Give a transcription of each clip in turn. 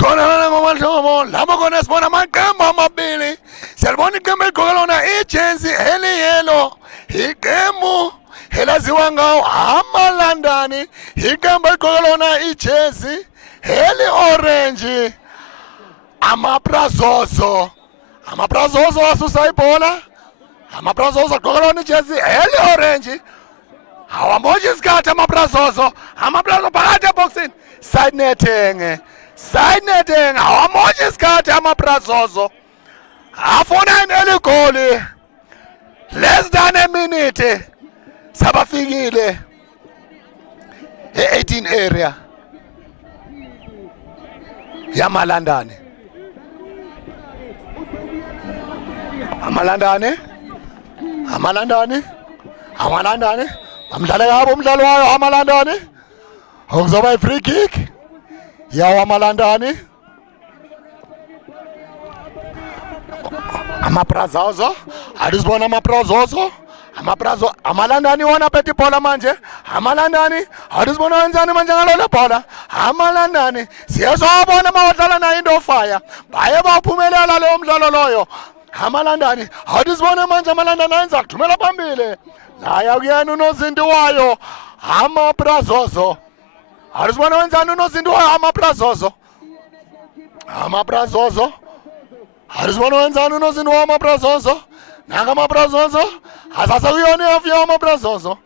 Sikhona lana ngoMahlobo lapho khona sibona amaqembu amabili. Siyalibona iqembu eligqoke lona ijezi eliyelo, iqembu elaziwa ngawo amalandani. Iqembu eligqoke lona ijezi eli-orange, amaBrazoso. AmaBrazoso asusa ibhola, amaBrazoso agqoke lona ijezi eli-orange. Awamosha isikhathi amaBrazoso phakathi eboxini. Side netting awamosha isikhathi amaBrazoso. Afuna eligoli less than a minute sabafikile e-18 area yamalandani. Amalandani bamdlale kabo umdlalo wayo amalandani. Okuzoba i-free kick yawo amalandani. AmaBrazoso alisibona amalandani wona phethe ibhola manje. Amalandani alisibona wenzani manje ngalolu bhola. Amalandani siyazobona amawadlala nayo into ofaya baye baphumelela leyo mdlalo loyo. Amalandani alisibona manje amalandani ayenza kuthumela phambili laya kuyena unozinti wayo amaBrazoso. Alisibona wenzani unozinti wayo amaBrazoso. Alisibona wenzani unozinti wayo amaBrazoso. Nanga amaBrazoso asasa kuyona ihafu yawo amaBrazoso.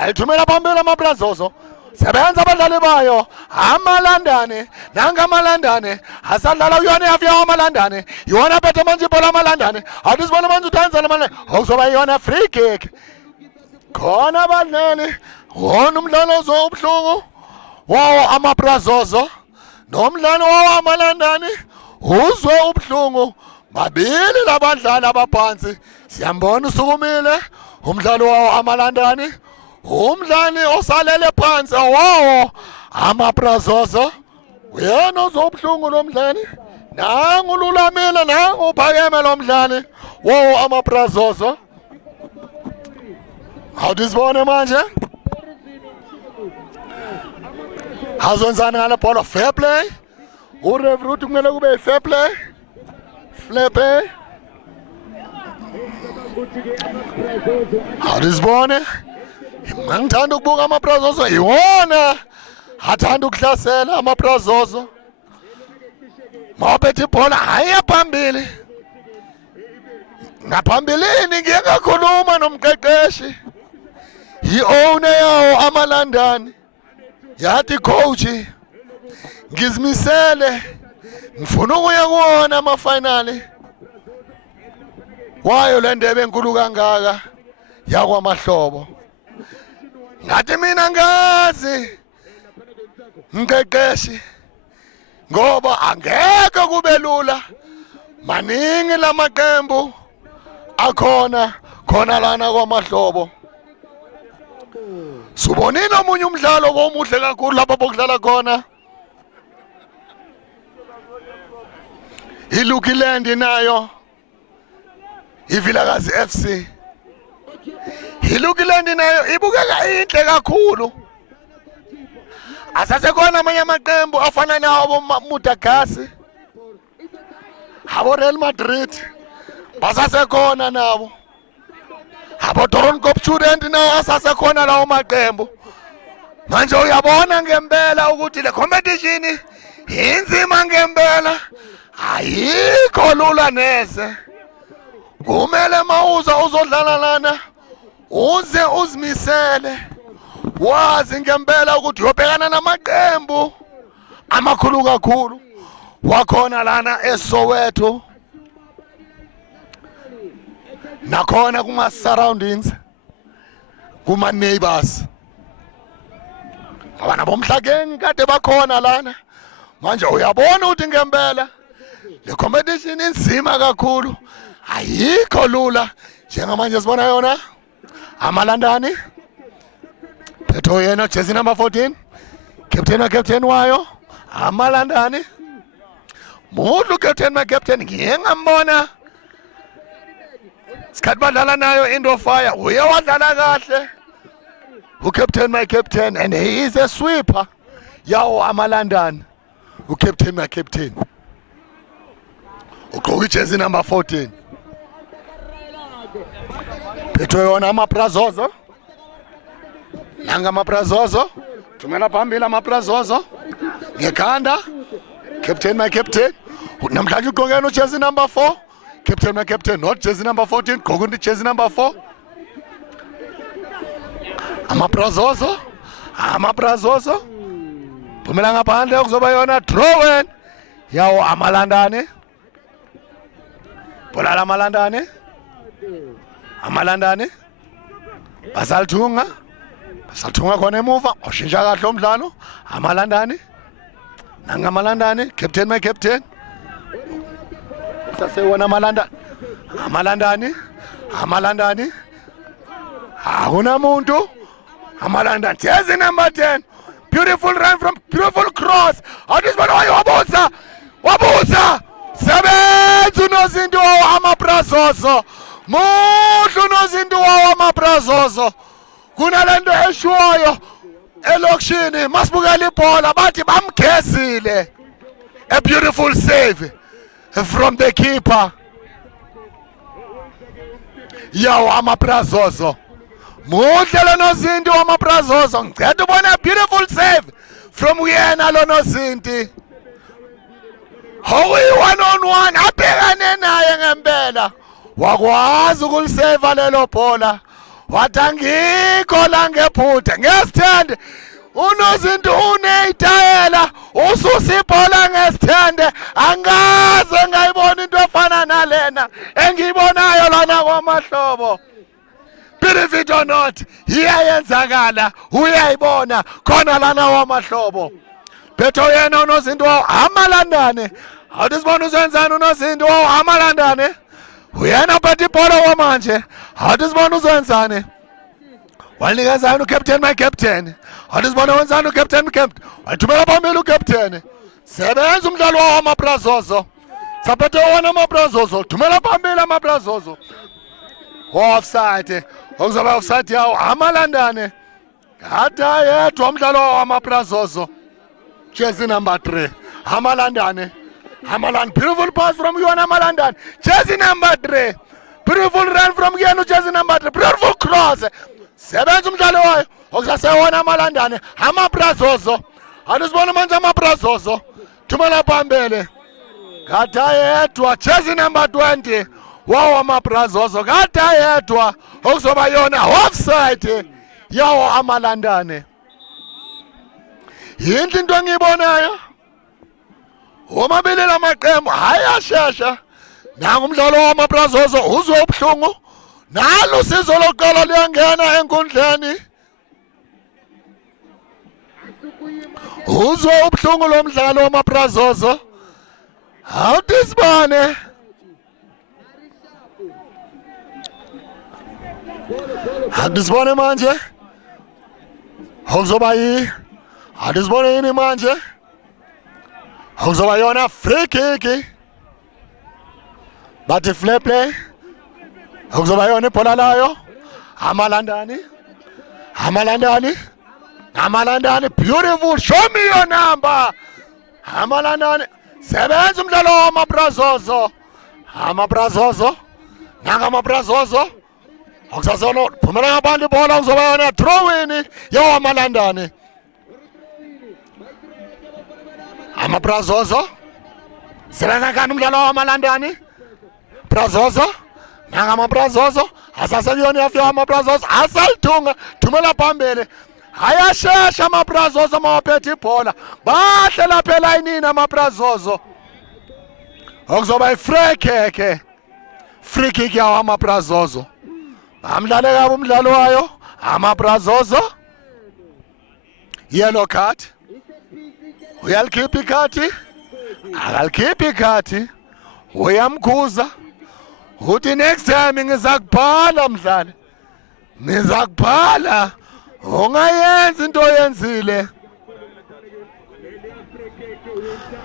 Ayithumela phambili amaBrazoso. Sebenza abadlali bayo amalandani. Nanga amalandani asadlala kuyona ihafu yawo amalandani. Yona phethe manje ibhola amalandani. Alisibona manje utayenzela amalandani. Okuzoba yona free kick. Khona abadlali wona umdlalo ozobuhlungu wawo amaBrazoso nomdlalo wawo amalandani uzwe ubuhlungu. Babili labadlali abaphansi siyambona usukumile umdlalo wawo amalandani. Umdlali osalele phansi wawo amaBrazoso uyena ozobuhlungu lo mdlali. Nangu ululamile, nangu uphakeme lo mdlali wawo amaBrazoso. Awudisibone manje azonzana ngale bhola. Fair play, ureferee uthi kumele kube fair play. Awudisibone ngithanda ukubuka amaBrazoso iwona athanda ukuhlasela amaBrazoso. Mawuphethe ibhola haya phambili. Ngaphambilini ngike ngakhuluma nomqeqeshi i-owner yawo amalandani yathi coach ngizimisele ngifuna ukuya kuwona amafinali wayo le ndebe enkulu kangaka yakwaMahlobo. Ngathi mina ngazi mqeqeshi ngoba angeke kube lula. Maningi lamaqembu akhona lana kwaMahlobo. Subonile omunye umdlalo omuhle kakhulu lapho bokudlala khona. iLukiland nayo iVilakazi FC. iLukiland nayo ibukeka inhle kakhulu. Asasekhona amanye amaqembu afana nawo Mutagasi, abo Real Madrid basasekhona nabo. Abo Toronto Student nawo asasekhona lawo maqembu. Manje uyabona ngempela ukuthi le competition inzima ngempela. Ayikho lula neze. Kumele mawuza uzodlala lana uze uzimisele. Wazi ngempela ukuthi uyobhekana namaqembu amakhulu kakhulu. Wakhona lana eSoweto. Nakhona kuma surroundings, kuma neighbors. Abana bomhlakeni kade bakhona lana. Manje uyabona ukuthi ngempela le competition inzima kakhulu. Ayikho lula njengamanje sibona yona amalandani. Phetho yena jersey number 14. Captain wayo amalandani. Mudu captain ngiye ngambona. Sikhathi badlala nayo into fire uye wadlala kahle. My captain and he is a sweeper yawo amalandani. Captain my captain. Ugqoka ijezi number 14. Phethwe yona amabrazozo. Nanga amabrazozo. Thumela phambili amabrazozo. Ngekhanda. Captain my captain. Namhlanje ugqoke ijezi number 4. Captain my captain, not jersey number 14. Ugqoka ijezi number 4. Amabrazozo. Amabrazozo. Phumela ngaphandle kuzoba yona throw in. Yawo amalandane. Bola la malandane. Amalandane. Basalthunga khona emuva. Ushintsha kahle umdlalo. Amalandane. Nanga amalandane. Captain my captain. Sasewona amalandane. Amalandane. Akuna muntu. Amalandane. Jersey number 10. Beautiful run from beautiful cross. Awudisibona wabuza. Sebenza unozinto wawo amabrazozo. Muhle unozinto wawo amabrazozo. Kunalento eshoyo elokishini masibukela ibhola bathi bamgezile. A beautiful save from the keeper. Yawo amabrazozo. Muhle lonozinto wamabrazozo. Ngicela ubone a beautiful save from uyena lonozinto. Howe one on one abhekane naye ngempela wakwazi ukuliseva lelo bhola wathi angikho la ngephutha ngesithende unozinto uneyitayela ususa ibhola ngesithende angaze ngayibona into efana nalena engiyibonayo lana kwamahlobo believe it or not iyayenzakala uyayibona khona lana kwamahlobo Phetho yena unozinto amalandane. Awudisibona uzenzani unozinto amalandane. Uyena phethe ibhola kwamanje. Awudisibona uzenzani. Wanikezana uCaptain my captain. Awudisibona wenzani uCaptain captain. Wathumela phambili uCaptain. Sebenza umdlalo wamabrazozo. Saphethe wona amabrazozo. Thumela phambili amabrazozo. Offside. Okuzoba offside yawo amalandane. Hata yedwa umdlalo wamabrazozo. Jersey number 3. Amalandane. Beautiful pass from you and Amalandane. Jersey number 3. Beautiful run from you and jersey number 3. Beautiful cross. Sebenza umdlalo wayo. Okusasewona Amalandane. Amabrazozo. Awudisibona manje amabrazozo. Thumela phambili. Kade yedwa jersey number 20. Wawo amabrazozo. Kade yedwa okuzoba yona offside. Yawo Amalandane. Yinto into engiyibonayo omabili lamaqembu hayashesha nanga umdlalo wamabrazozo uzwe ubuhlungu nalo usizo lokuqala liyangena enkundleni uzwe ubuhlungu lomdlalo wamabrazozo awudisibane awudisibane manje okuzoba Awudisibona yini manje? Akuzoba yona free kick. Bathi flare play. Akuzoba yona ibhola layo. Amalandane. Beautiful. Show me your number. Amalandane. Sebenza umdlalo wamabrazozo. Nanga amabrazozo. Akusazona phumela ngabantu ibhola akuzoba yona throw in yawo Amalandane. Amabrazozo. Sebenza kanti umdlalo wamalandane. Brazozo. Nanga amabrazozo. Asaseyona yafika amabrazozo. Asalithunga. Thumela phambili. Hayashesha amabrazozo mawaphethe ibhola. Bahle lapha elayinini amabrazozo. Okuzoba free kick yawo amabrazozo. Bamdlale kabi umdlalo wayo. Amabrazozo. Yellow card. Uyalikhipha ikhathi akalikhiphi ikhathi uyamkhuza uthi next time ngizakubhala mdlali ngizakubhala ungayenza into oyenzile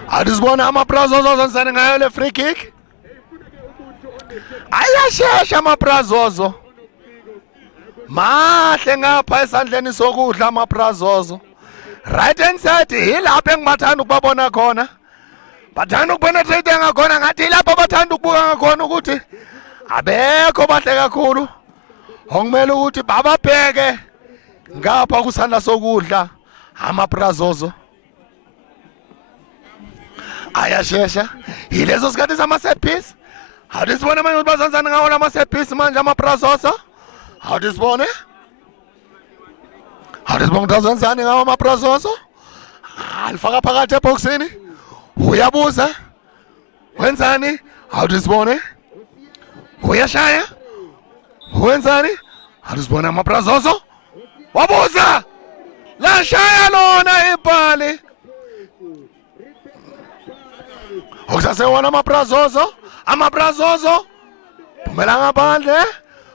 Awudisibona amabrazozo zenzani ngayo le free kick ayashesha amabrazozo mahle ngapha esandleni sokudla amabrazozo right hand side yilapho engibathanda ukubabona khona. Bathanda ukupenetrate ngakhona ngathi lapho bathanda ukubuka ngakhona ukuthi abekho bahle kakhulu. Okumele ukuthi bababheke ngapha kusanda sokudla amaBrazoso. Ayashesha yilezo sikhathi sama set piece. Awudisibone manje ukuthi bazanzana ngawo lama set piece manje amaBrazoso. Awudisibone? Awudisibone ukuthi bazanzana ngawo amaBrazoso. Alifaka phakathi eboxini. Uyabuza. Wenzani? Awudisibone? Uyashaya? Wenzani? Awudisibone amaBrazoso? Wabuza! La shaya lona ibhali. Okusasewona amaBrazoso. Phumela ngaphandle.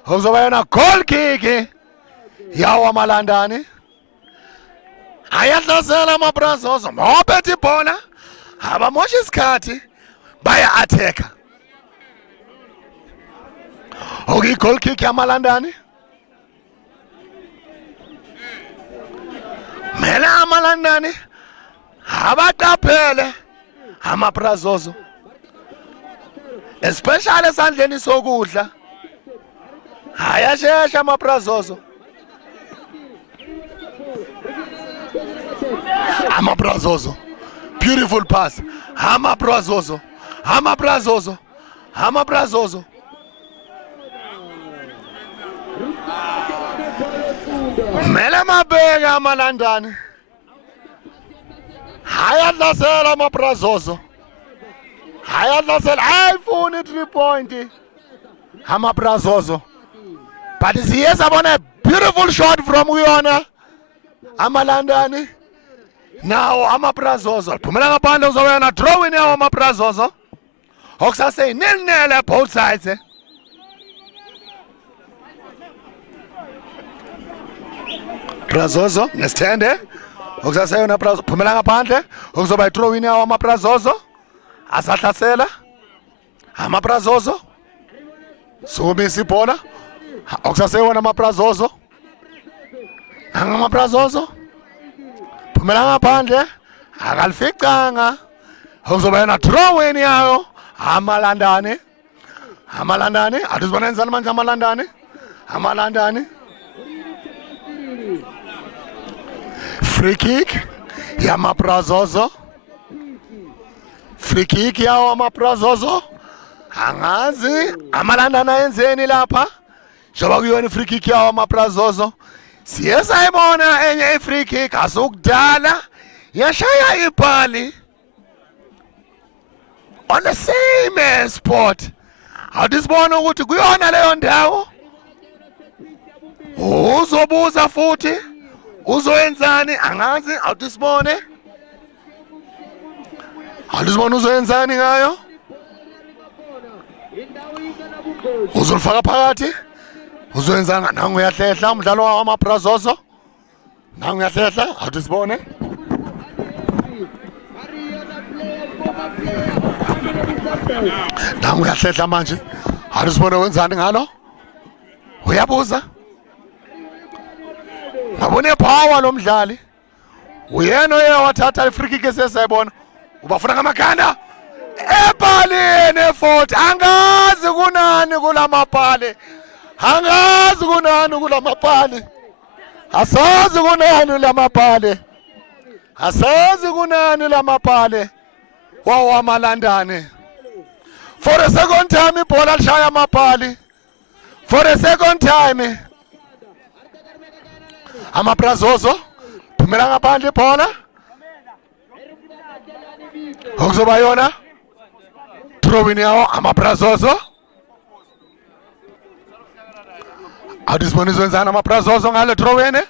Okuzoba yona goal kick yawo amalandani. Ayahlasela amaBrazoso. Mophethe ibhola. Abamosha isikhathi baya attacker. Okay, goal kick yamalandani. Mela amalandani abaqaphele amaBrazoso, especially esandleni sokudla. Ayashesha amaBrazoso. amaBrazoso, beautiful pass. amaBrazoso. Mele mabeka amalandani. Hayadlasela amaBrazoso. Hayadlasela ayifuni 3 point amaBrazoso. But siyeza bona beautiful shot from uyona amalandani. Now amaBrazoso phumela ngaphandle uzoba yona drawing yawo amaBrazoso. Okusase 0-0 both sides. Brazoso nesithende okusaseyona Brazoso phumela ngaphandle okuzoba i-throw-in yawo amaBrazoso asahlasela amaBrazoso sumisa ibhola okusaseyona amaBrazoso amaBrazoso phumela ngaphandle akalificanga okuzoba yona throw-in yawo amalandani aduzibona enzani manje amalandani. Free kick yamaBrazoso. Free kick yawo amaBrazoso. Angazi amalandana enzeni lapha. Njoba kuyona free kick yawo amaBrazoso. Siyesa ibona enye free kick asukudala yashaya ibhali. On the same spot. Awudisibona ukuthi kuyona leyo ndawo. Uzobuza futhi. Uzoyenzani angazi awudisibone uzoyenzani ngayo. Uzolifaka phakathi uzoyenzanga nangu uyahlehla umdlalo wamaBrazoso. Nangu uyahlehla awudisibone. Nangu uyahlehla manje awudisibone wenzani ngalo. Uyabuza. Ngabone power lo mdlali. Uyena oyewathatha ifree kick esesayibona. Ubafuna ngamakhanda. Ebhaleni e40 angazi kunani kulamabhali. Asazi kunani lamabhali. Wawo amalandani. For a second time ibhola lishaya amabhali. For a second time. amaBrazoso phumela ngaphandle ibhola okuzoba yona throw-in yawo amaBrazoso. Awudisibona izwenzana amaBrazoso ngale throw-in.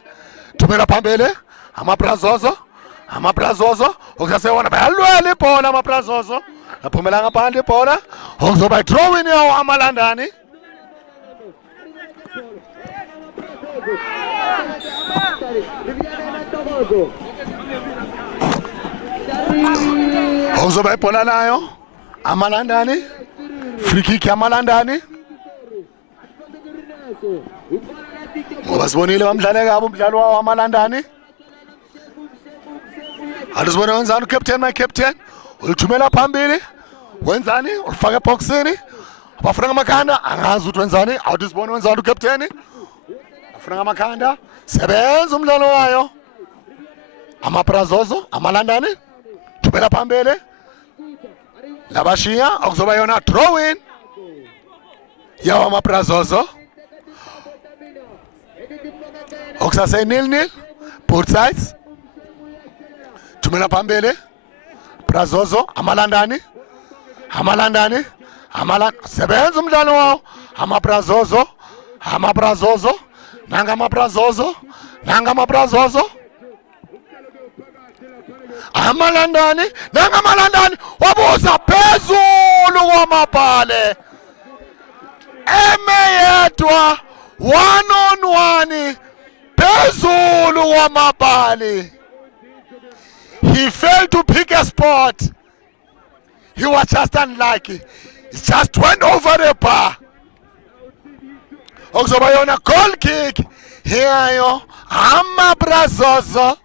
Thumela phambili amaBrazoso okusaseyona bayalwela ibhola amaBrazoso. Aphumela ngaphandle ibhola okuzoba i-throw-in yawo amalandani. Okuzoba ibhola nayo amalandani. Free kick yamalandani. Ngoba sibonile bamdlale kabi umdlalo wawo amalandani. Alisibona wenzani captain my captain. Ulithumela phambili. Wenzani? Ulifaka eboxini. Abafuna ngamakhanda angazi ukuthi wenzani. Awudisibona wenzani ucaptain? Afuna ngamakhanda. Sebenza umdlalo wayo. Amabrazozo, amalandani. Thumela phambili. Labashiya akuzoba yona throw in. Yawa amabrazozo. Okusase nil. Both sides. Thumela phambili. Brazozo, amalandani. Sebenza umdlalo wawo. Amabrazozo. Nanga amabrazozo. Amalandani. Wabuza phezulu kwamabhale. Emeyedwa 1-on-1 phezulu kwamabhale. He failed to pick a spot. He was just unlucky. He just went over the bar. Okuzoba yona goal kick. Hiyayo amabrazozo.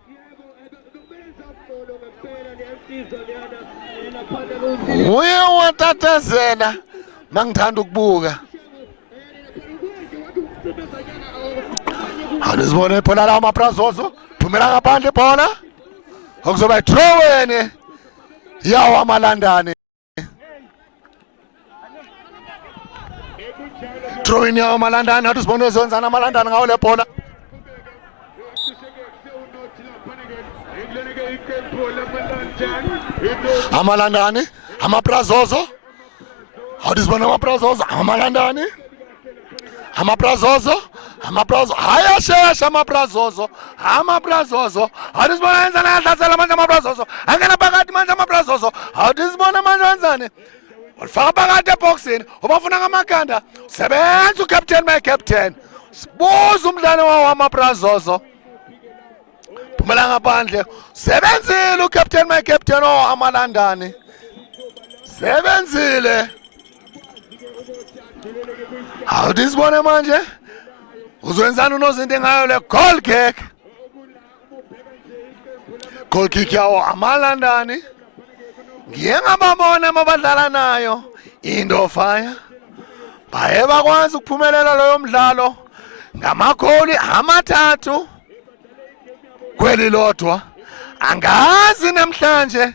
Uye watatazela mangithanda ukubuka. Alisibona ibhola la amabrazozo. Phumela ngaphandle ibhola. Okuzoba throw in. Yawa amalandani. Throw in yawa amalandani. Alisibona ezenzana amalandani ngawo le bhola. Amalandani, amabrazozo. Alisibona amabrazozo, amalandani. Amabrazozo. Hayashesha amabrazozo. Alisibona enzana yahlasela manje amabrazozo. Angena phakathi manje amabrazozo. Alisibona manje wenzani? Walifaka phakathi eboxini. Ubafuna ngamakhanda. Sebenza ucaptain my captain. Sibuza umdlalo wawo amabrazozo. Phumela ngaphandle. Sebenzile ucaptain my captain amalandani. Sebenzile. Awudisibone manje? Uzwenzani unozinto ngayo le goal kick. Goal kick yawo amalandani. Ngiye ngababona abadlala nayo into fire. Baye bakwazi ukuphumelela loyo mdlalo ngamagoli 3 kweli lodwa. Angazi namhlanje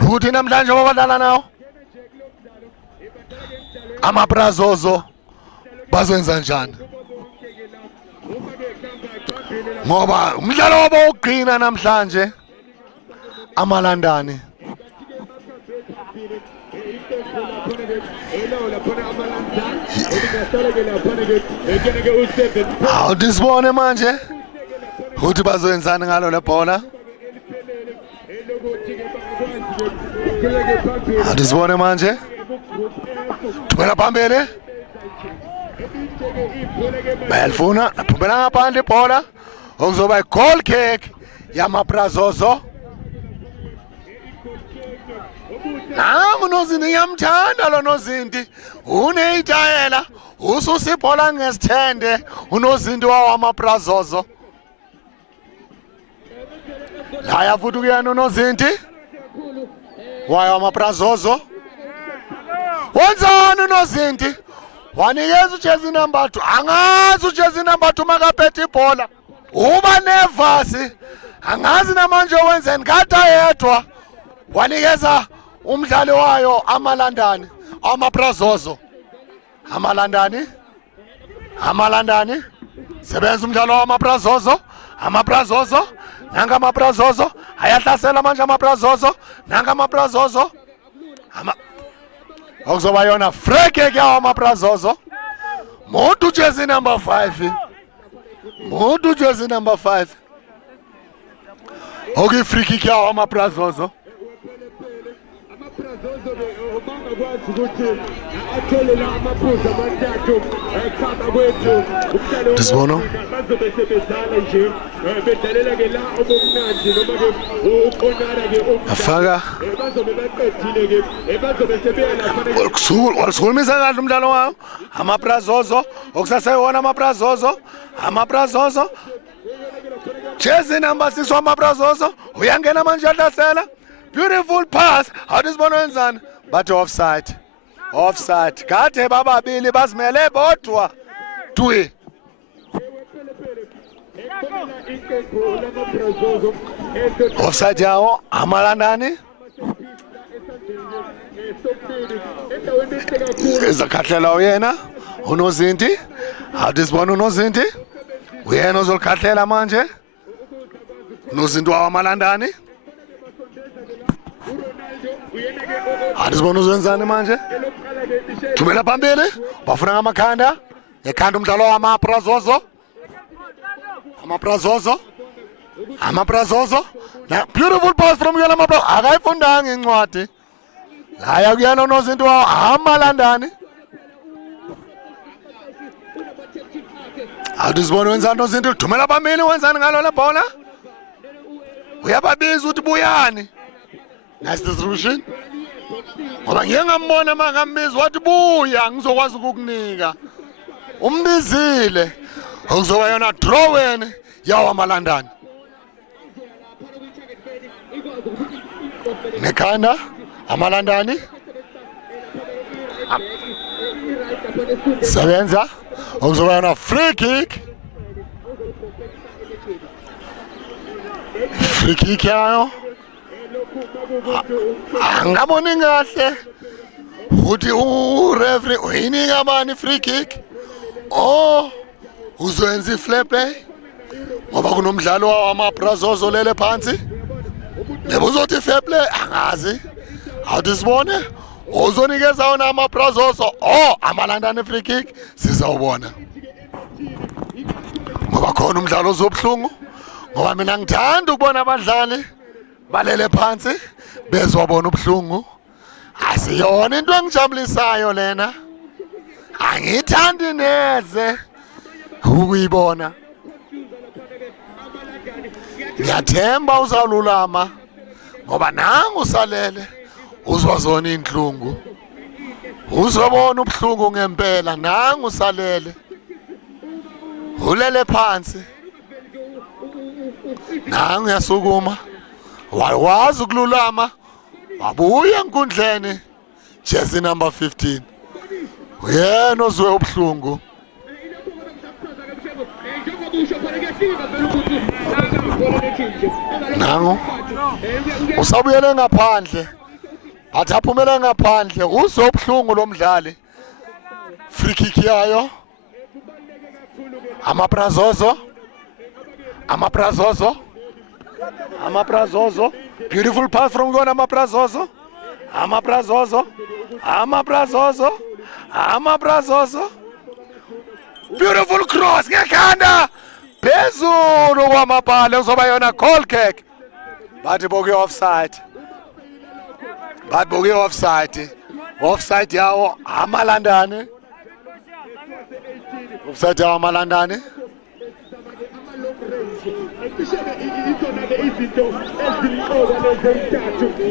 ukuthi namhlanje abadlala nawo amabrazozo bazenza njani, ngoba umdlalo wabo ugcina namhlanje amalandani. Awudisibone manje ukuthi bazowenzani ngalo le bhola. Awudisibone manje. Thumela phambili. Bayalifuna phumela ngaphandle ibhola. Okuzoba i-goal kick yamabrazozo. Nangu nozinti ngiyamthanda lo nozinti. Uneyitayela. Ususa ibhola ngesithende. Unozinti wawo amabrazozo. La yafuthi kuyena unozinti. Wayo amabrazozo. Wenzani unozinti? Wanikeza ujezi number 2. Angazi ujezi number 2 makaphethe ibhola. Uba nervous. Angazi namanje wenzeni kade yedwa. Wanikeza umdlali wayo amalandani, amabrazozo. Amalandani. Sebenza umdlalo wamabrazozo. Nanga amabrazozo. Ayahlasela manje amabrazozo. Nanga amabrazozo. Okuzoba yona free kick yawo amabrazozo. Muntu jezi number 5. Okay, free kick yawo amabrazozo. Disbono. Afaka. Walikusulumisa kahle umdlalo wawo. Amabrazozo. Okusaseyona amabrazozo. Jersey number 6 wamaBrazoso uyangena manje yadlasela. Beautiful pass. Awudisibona wenzani? But offside. Offside. Kade bababili bazimele bodwa. Dwi. Offside yawo amalandani. Izakhatlela uyena unozinti. Awudisibona unozinti? Uyena uzolikhahlela manje. Unozinti wamalandani. Awudisibona uzwenzani manje? Thumela phambili. Bafuna ngamakhanda. Ekhanda umdlalo wamaBrazoso. amaBrazoso. Now beautiful pass from Yela Mabra. Akayifundanga incwadi. Laya kuyena unozinto wawo amalandani. Awudisibona wenzani unozinto? Thumela phambili wenzani ngalo la bhola? Uyababiza uthi buyani. Nice distribution. Ngoba ngeke ngambona mangambiza wathi buya ngizokwazi ukukunika. Umbizile. Okuzoba yona draw wena yawo amalandani. Nekhanda amalandani. Sebenza. Okuzoba yona free kick. Free kick yayo. Angaboni kahle. Uthi referee uyinika bani free kick. Oh, uzoyenza iflare play. Ngoba kunomdlalo wamaBrazoso lele phansi. Nebuzothi fair play angazi. Awudisibone? Uzonikeza wona amaBrazoso. Oh, amalandani free kick sizawubona. Ngoba khona umdlalo ozobhlungu. Ngoba mina ngithanda ukubona abadlali balele phansi bezobona ubhlungu. Asiyona into engijabulisayo lena. Angithandi neze ukuyibona. Ngiyathemba uzawululama ngoba nangu usalele uzwazona inhlungu. Uzobona ubhlungu ngempela nangu usalele. Ulele phansi. Nangu yasukuma. Wawazi ukululama. Wabuya enkundleni. Jersey number 15. Uyena ozwe ubhlungu. Nangu usabuyele ngaphandle. Athi aphumele ngaphandle uzwe ubhlungu lomdlali. Free kick yayo. amaBrazoso. Beautiful pass from Gona amaBrazoso. Beautiful cross ngekhanda. Phezulu kwamabhala uzoba yona goal kick. Bathi boke offside. Offside yawo amalandani.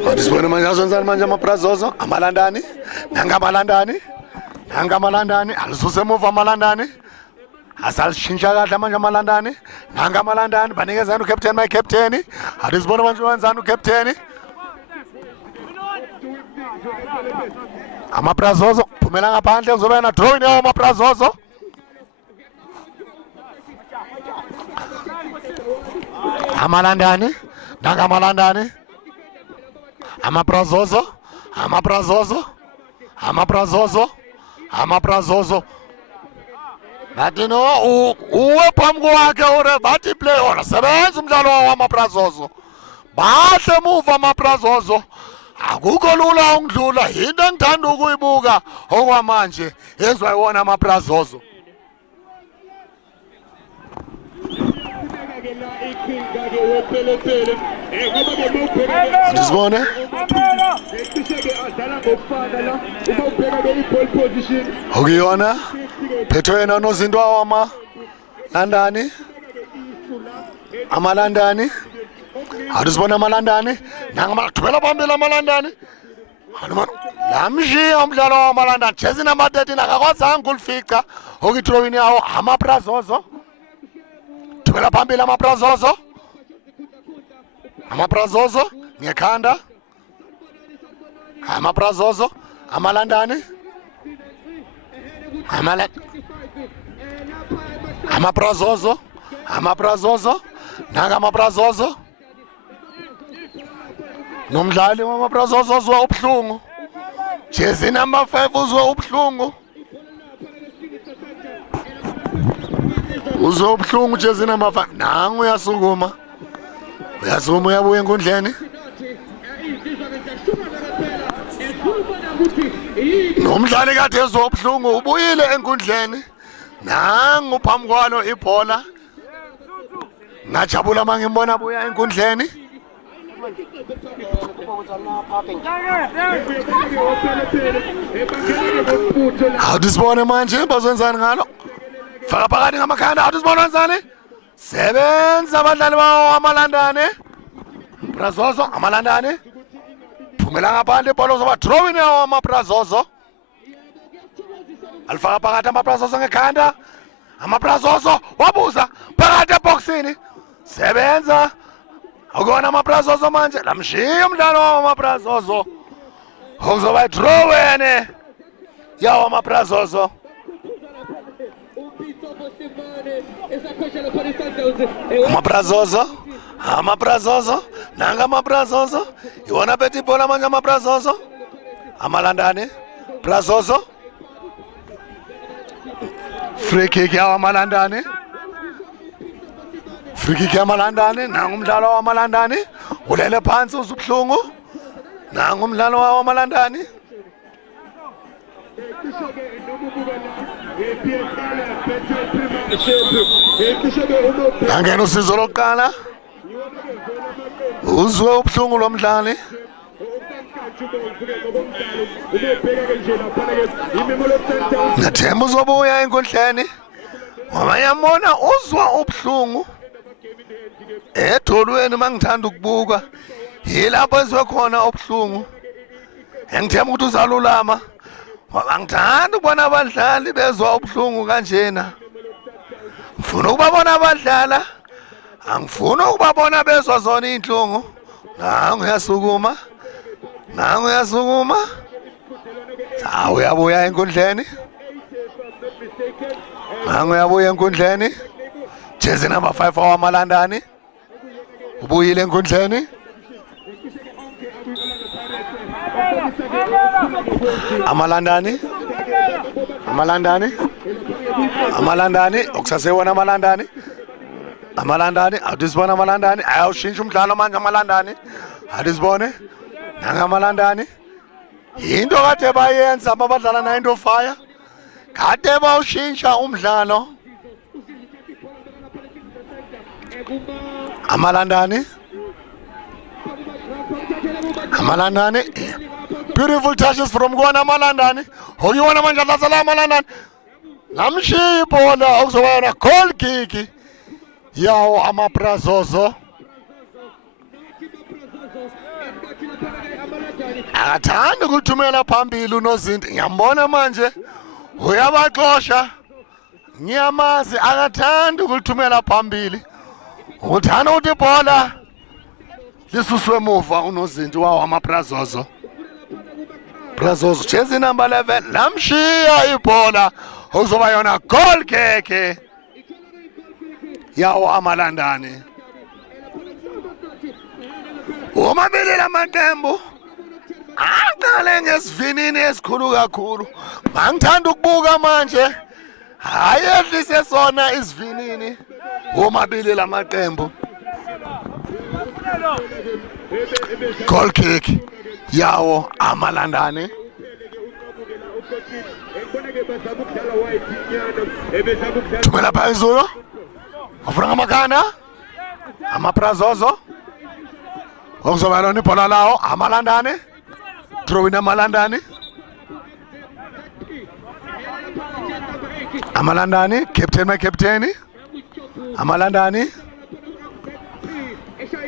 Awudisibona manje azenzani manje amaBrazoso amalandani. Nanga amalandani alisuse emuva amalandani. Asalishintsha kahle manje amalandani. Nanga amalandani banikezana ucaptain my captain. Awudisibona manje wenzani ucaptain. amaBrazoso phumela ngaphandle kuzoba yena drawing yawo amaBrazoso. Amalandani. Nanga amalandani. amaBrazoso. Bathi no uwe phambi kwakhe ure bathi play ora sebenza umdlalo wamaBrazoso. Bahle emuva amaBrazoso. Akukho lula ungidlula into engithanda ukuyibuka okwamanje ezwa iwona amaBrazoso. Ndisibone okuyona phetho yena nozinto amalandani. Awudisibona amalandani. Nangathumela phambili amalandani. Lamshiya umdlalo wamalandani. Jersey number 13 akakwazanga ukulifica okuyithrowini yawo amaBrazoso. Thumela phambili amaBrazoso. Amabrazoso ngekhanda. Amabrazoso amalandani. Amabrazoso nanga amabrazoso. Nomdlali wamabrazoso uzwa ubuhlungu. Jersey number 5 uzwa ubuhlungu. Uzwa ubuhlungu jersey number 5. Nangu uyasukuma. Uyasukuma uyabuya enkundleni. Nomdlali kade ezwa ubuhlungu ubuyile enkundleni. Nangu phambi kwalo ibhola. Ngajabula mangimbona buya enkundleni. Awudisibone manje bazwenzani ngalo? Faka phakathi ngamakhanda awudisibone wenzani? Sebenza abadlali bawo amalandane. Brazoso amalandane. Phumela ngaphandle ibhola uzoba drawing yawo amabrazoso. Alifaka phakathi amabrazoso ngekhanda. Amabrazoso wabuza phakathi eboxini. Sebenza akona amabrazoso manje lamshiya umdlalo wamabrazoso. Uzoba drawing yawo amabrazoso. Amabrazoso nanga amabrazoso iwona bethe ibhola manje amabrazoso amalandane brazoso free kick yawo amalandane. Free kick yamalandane nanga umdlalo wamalandane ulele phansi usubuhlungu. Nanga umdlalo wamalandane. Angena usizo lokuqala. Uzwe ubuhlungu lomdlali. Nathemba uzobuya enkundleni. Wayambona uzwa ubuhlungu. Edolweni mangithanda ukubuka. Yilapho ezwe khona ubuhlungu. Engithemba ukuthi uzalulama. Angithanda ukubona abadlali bezwa ubuhlungu kanjena. Ngifuna ukubabona abadlala. Angifuna ukubabona bezwa zona inhlungu. Nangu uyasukuma. Nangu uyasukuma. Uyabuya enkundleni. Nangu uyabuya enkundleni. Jersey number 5 wamalandani. Ubuyile enkundleni. Amalandani. Okusasewona amalandani. Awudisibona amalandani. Ayawushintsha umdlalo manje amalandani. Awudisibone. Nanga amalandani. Into kade bayenza abadlala na into fire. Kade bawushintsha umdlalo. Amalandani. Beautiful touches from Gwana Malandani. Oh, you want to manage Lazala Malandan? Lamshi Bola, Oxowana, Col Kiki. Yao Amabrazoso. Atanda kuthumela phambili unozinti ngiyambona manje uyabaxosha ngiyamazi akathanda ukuthumela phambili uthanda ukuthi ibhola lisuswe emuva unozinti wawo amabrazoso. Brazoso jersey number 11 lamshiya ibhola uzoba yona goal kick yawo amalandani. Omabili lamaqembu aqale ngesivinini esikhulu kakhulu. Mangithanda ukubuka manje hayi ehlise sona isivinini omabili lamaqembu. Goal kick yawo amalandani. Thumela phezulu ufuna ngamakanda amabrazoso okuzoba lona ibhola lawo amalandani. Throwing amalandani. Amalandani captain my captain amalandani.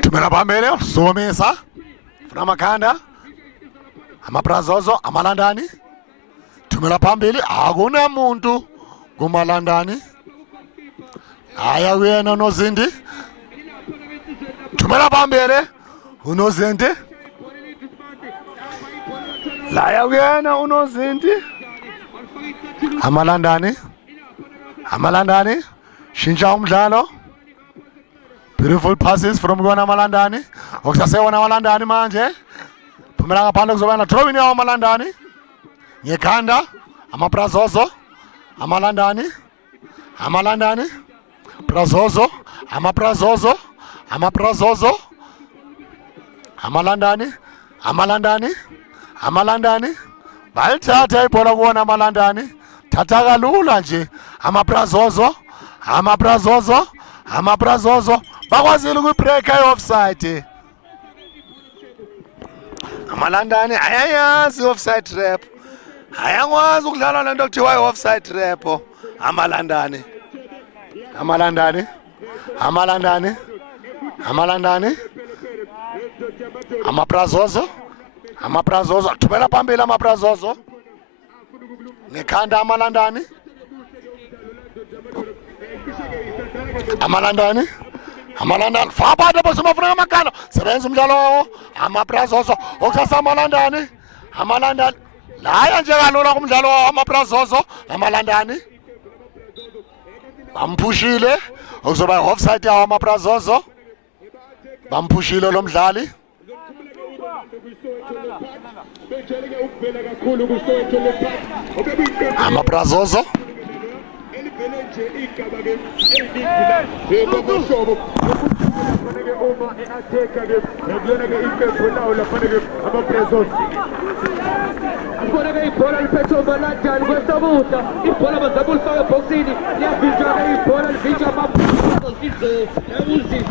Thumela phambili somisa ufuna makhanda amabrazoso amalandani. Thumela phambili akunamuntu kumalandani. Haya uyena noZindi. Thumela phambili unozinti laya kuyena unozinti amalandani shintsha umdlalo. Beautiful passes from kona Malandani. Okusasewona Malandani manje. Phumela ngaphandle kuzoba na drawing yawo Malandani. Ngekhanda amabrazozo amalandani brazozo amabrazozo amalandani balithatha ibhola kuwona amalandani thatha kalula nje amabrazozo bakwazile ukubreaka i-offside. Amalandani ayayazi i-offside trap, ayakwazi ukudlala lento kuthiwa i-offside trap. Amalandani amabrazozo thumela phambili amabrazozo ngekhanda amalandani fabade bosumafuna amakalo sebenza umdlalo wawo amabrazozo okusasa amalandani laya nje kalula kumdlalo wawo amabrazozo amalandani bamphushile okuzoba offside yawo amabrazozo bamphushile lo mdlali amabrazozo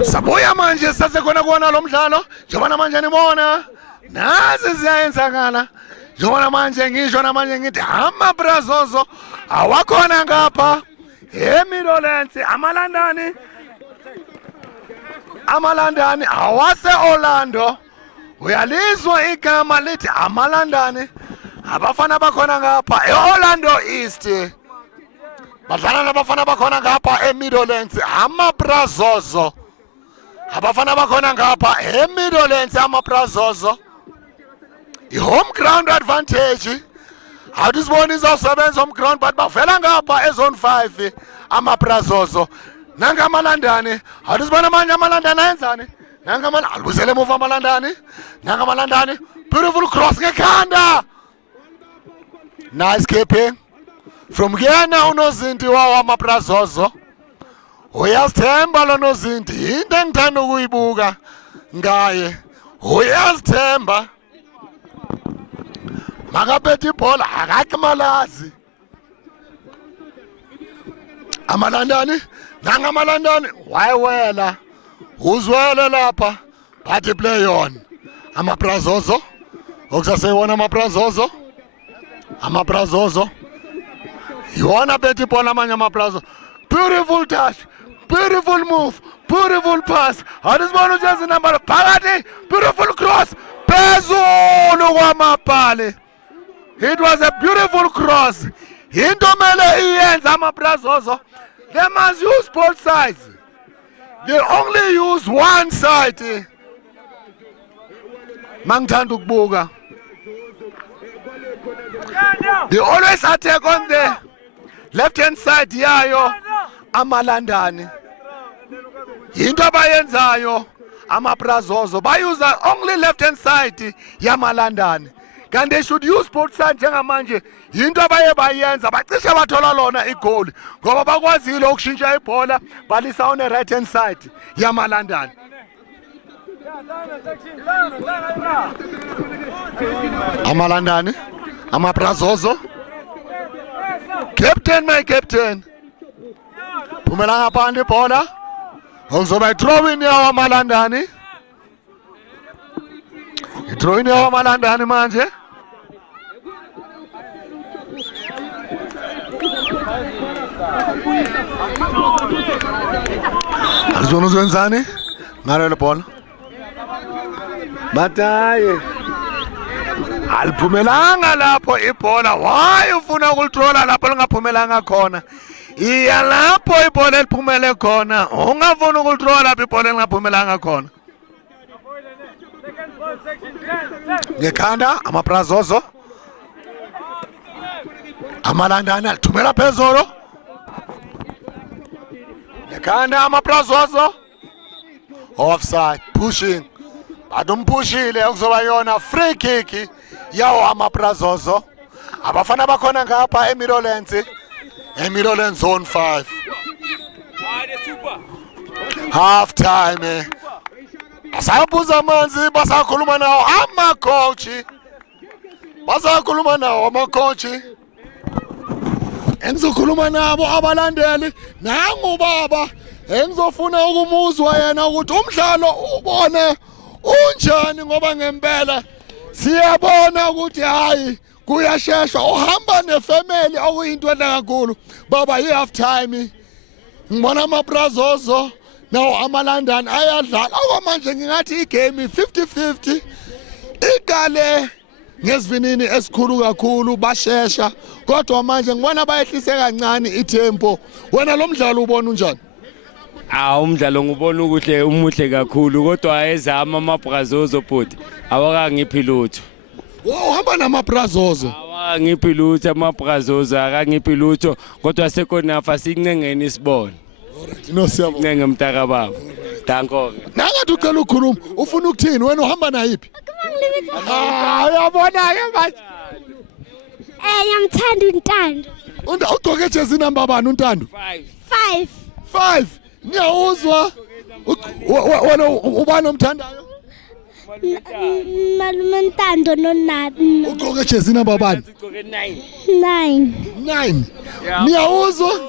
sabuya manje sasekhona kuwona lo mdlalo njengoba manje nibona nazi ziyayenzakala njengoba manje ngisho namanje ngithi amabrazozo awakhona ngapha eMidlands. Amalandani awase Orlando. Uyalizwa igama lithi amalandani abafana bakhona ngapha eOrlando East badlala nabafana bakhona ngapha eMidlands amabrazozo abafana bakhona ngapha eMidlands amabrazozo i-home ground advantage. Awusibona izawusebenza home ground but bavela ngapha ezone 5 amabrazozo nanga amalandani. Awusibona manje amalandani ayenzani nanga alibuzele emuva amalandani nanga amalandani beautiful cross ngekhanda. Nice keeping from kuyena unozinti wawo amabrazozo. Uyazithemba lo nozinti into engithanda ukuyibuka ngaye uyazithemba makaphethe ibhola akakimalazi. Amalandani nanga amalandani wayiwela uzwele lapha bathi play on amabrazozo okusaseyona amabrazozo yona bethe ibhola amanye amabrazozo. Beautiful touch, beautiful move, beautiful pass. Awusibona uJezi number phakathi beautiful cross phezulu kwamabhali. It was a beautiful cross. Into mele iyenza amabrazozo. They must use both sides. They only use one side. Mangithanda ukubuka. They always attack on the left hand side yayo amalandani. Into abayenzayo amabrazozo bayuza only left hand side yamalandani. Can they should use both sides njengamanje into abaye bayenza bacishe bathola lona igoli ngoba bakwazile ukushintsha ibhola balisa on the right hand side yamalandani. Amalandani amabrazozo captain my captain phumela ngaphandle ibhola okuzoba i-throwing yawo amalandani. I-throwing yawo amalandani manje. Alizona uzwenzani ngalo le bhola bataye aliphumelanga lapho ibhola. Why ufuna ukulithola lapho lingaphumelanga khona? Iya lapho ibhola eliphumele khona. Ungafuna ukulithola lapho ibhola lingaphumelanga khona. ngekhanda amaBrazoso amalandana alithumela phezulu ngekhanda amaBrazoso offside pushing badumpushile okuzoba yona free kick yawo amaBrazoso abafana bakhona ngapha eMiddlelands zone 5 half time asabuza amanzi basakhuluma nawo amacoach engizokhuluma nabo abalandeli nangu baba engizofuna ukumuzwa yena ukuthi umdlalo ubone unjani ngoba ngempela siyabona ukuthi hayi kuyasheshwa uhamba nefamily okuyinto enhle kakhulu baba i-half time ngibona amaBrazoso nawo amalandani ayadlala okwamanje ngingathi igame 50-50 ikale ngesivinini esikhulu kakhulu bashesha kodwa manje ngibona bayehlise kancane itempo wena lo mdlalo ubona unjani umdlalo ngibona ukuthi umuhle kakhulu kodwa ezama amaBrazoso bhuti awakangiphi lutho uhamba namaBrazoso awakangiphi lutho amaBrazoso akangiphi lutho kodwa sekonafa sincengeni isibone no siyabona ncenge mntaka baba danko nangathi ucela ukukhuluma ufuna ukuthini wena uhamba nayiphi uyabona ke manje ngiyamthanda uNtando ugqoke jezi number bani uNtando 5 niyawuzwa wena ubani omthandayo malume Ntando nonani ugqoke jezi number bani 9 niyawuzwa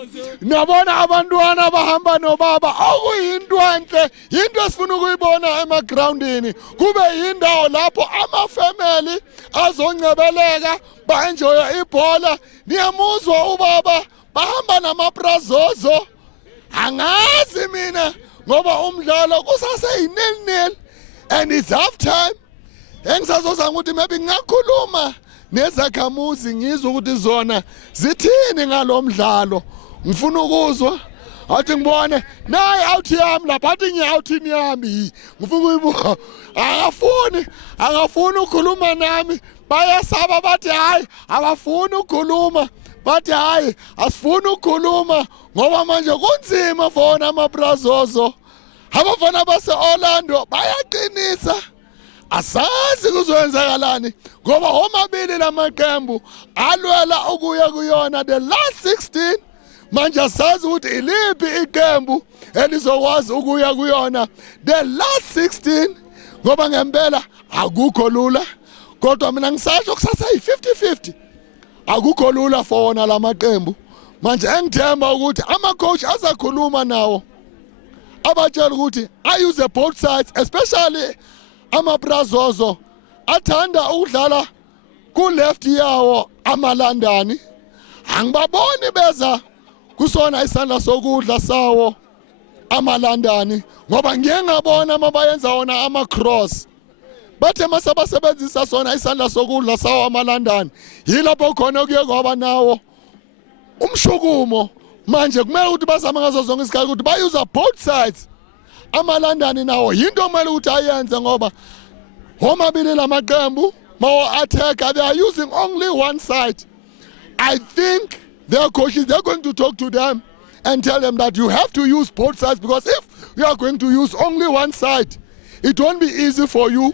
niyabona abantwana bahamba nobaba okuyinto enhle into esifuna ukuyibona emagroundini kube yindawo lapho amafamily azongcebeleka ba-enjoya ibhola niyamuzwa ubaba bahamba namaBrazoso angazi mina ngoba umdlalo kusaseyi-0-0 and it's half time engisazozanga ukuthi maybe ngingakhuluma nezakhamuzi ngizwe ukuthi zona zithini ngalo mdlalo ngifuna ukuzwa athi ngibone nayi out yami lapha athi ngiyi-outhini yami ngifuna ukuyibuka akafuni ukukhuluma nami bayasaba bathi hayi abafuni ukukhuluma bathi hayi asifuni ukukhuluma ngoba manje kunzima fona amaBrazoso abafana base-Orlando bayaqinisa asazi kuzoyenzakalani ngoba omabili lamaqembu alwela ukuya kuyona the last 16 manje asazi ukuthi iliphi iqembu elizokwazi ukuya kuyona the last 16 ngoba ngempela akukho lula kodwa mina ngisasho kusasa yi-50-50 akukho lula for wona lamaqembu manje engithemba ukuthi ama-coach azakhuluma nawo abatshela ukuthi ayuse both sides especially amaBrazoso athanda ukudlala ku-left yawo amalandani angibaboni beza kusona isandla sokudla sawo amalandani ngoba ngiye ngabona mabayenza wona ama-cross bathe masabasebenzisa sona isandla sokudla sawo amalandani yilapho khona kuye kwaba nawo umshukumo manje kumele ukuthi bazame ngazo zonke isikhathi ukuthi bayuza both sides amalandani nawo yinto kumele ukuthi ayenze ngoba omabili lamaqembu mawo-attack they are using only one side. I think their coaches, they're going to talk to them and tell them that you have to use both sides, because if you are going to use only one side, it won't be easy for you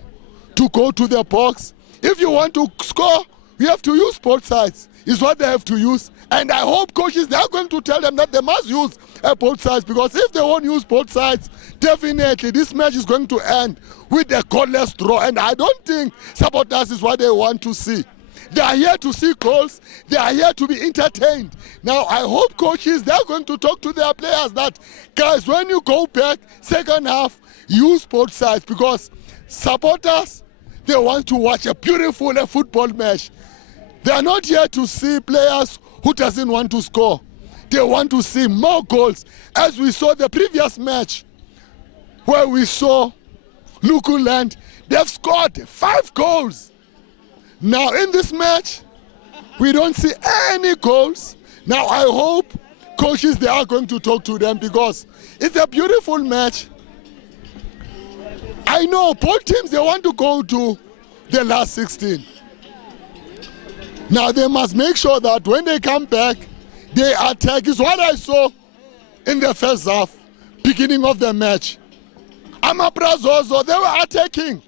to go to the box. If you want to score, you have to use both sides, is what they have to use. And I hope coaches, they are going to tell them that they must use both sides, because if they won't use both sides, definitely this match is going to end with a goalless draw. And I don't think supporters is what they want to see. They are here to see goals. They are here to be entertained. Now, I hope coaches, they are going to talk to their players that, guys, when you go back, second half, use both sides, because supporters, they want to watch a beautiful football match. They are not here to see players who doesn't want to score. They want to see more goals, as we saw the previous match, where we saw Lukuland. They've scored 5 goals. Now in this match, we don't see any goals. Now I hope coaches, they are going to talk to them, because it's a beautiful match. I know both teams, they want to go to the last 16. Now they must make sure that when they come back, they attack. Is what I saw in the first half, beginning of the match. Amabrazozo, they were attacking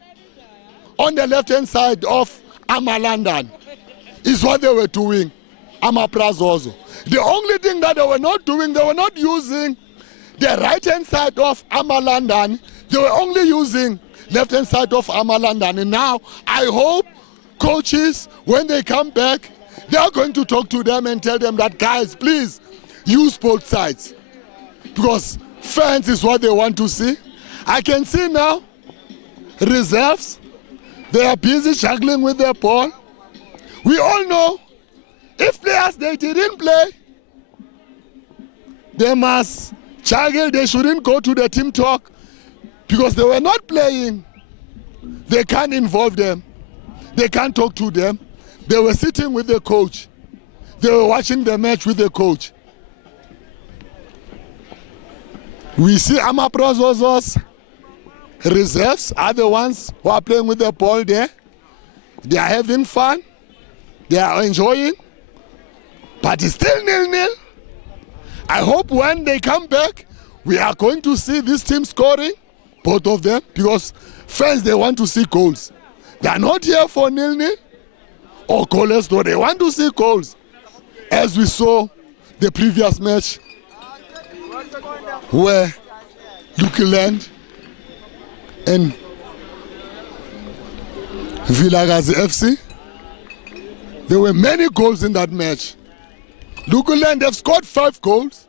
on the left-hand side of Amalandan. Is what they were doing, Amabrazozo. The only thing that they were not doing, they were not using the right-hand side of Amalandan. They were only using left-hand side of Amalandan. And now, I hope coaches, when they come back, they are going to talk to them and tell them that, guys, please, use both sides. Because fans is what they want to see. I can see now, reserves, they are busy juggling with their ball. We all know, if players they didn't play, they must juggle, they shouldn't go to the team talk because they were not playing. They can't involve them. They can't talk to them. They were sitting with the coach. They were watching the match with the coach. We see Amabrazozo's reserves are the ones who are playing with the ball there. They are having fun. They are enjoying. But it's still 0-0. I hope when they come back, we are going to see this team scoring, both of them, because fans, they want to see goals. They are not here for 0-0 or goalless, though. They want to see goals. As we saw the previous match, where Lukiland and Vilakazi FC, there were many goals in that match. Lukiland have scored 5 goals.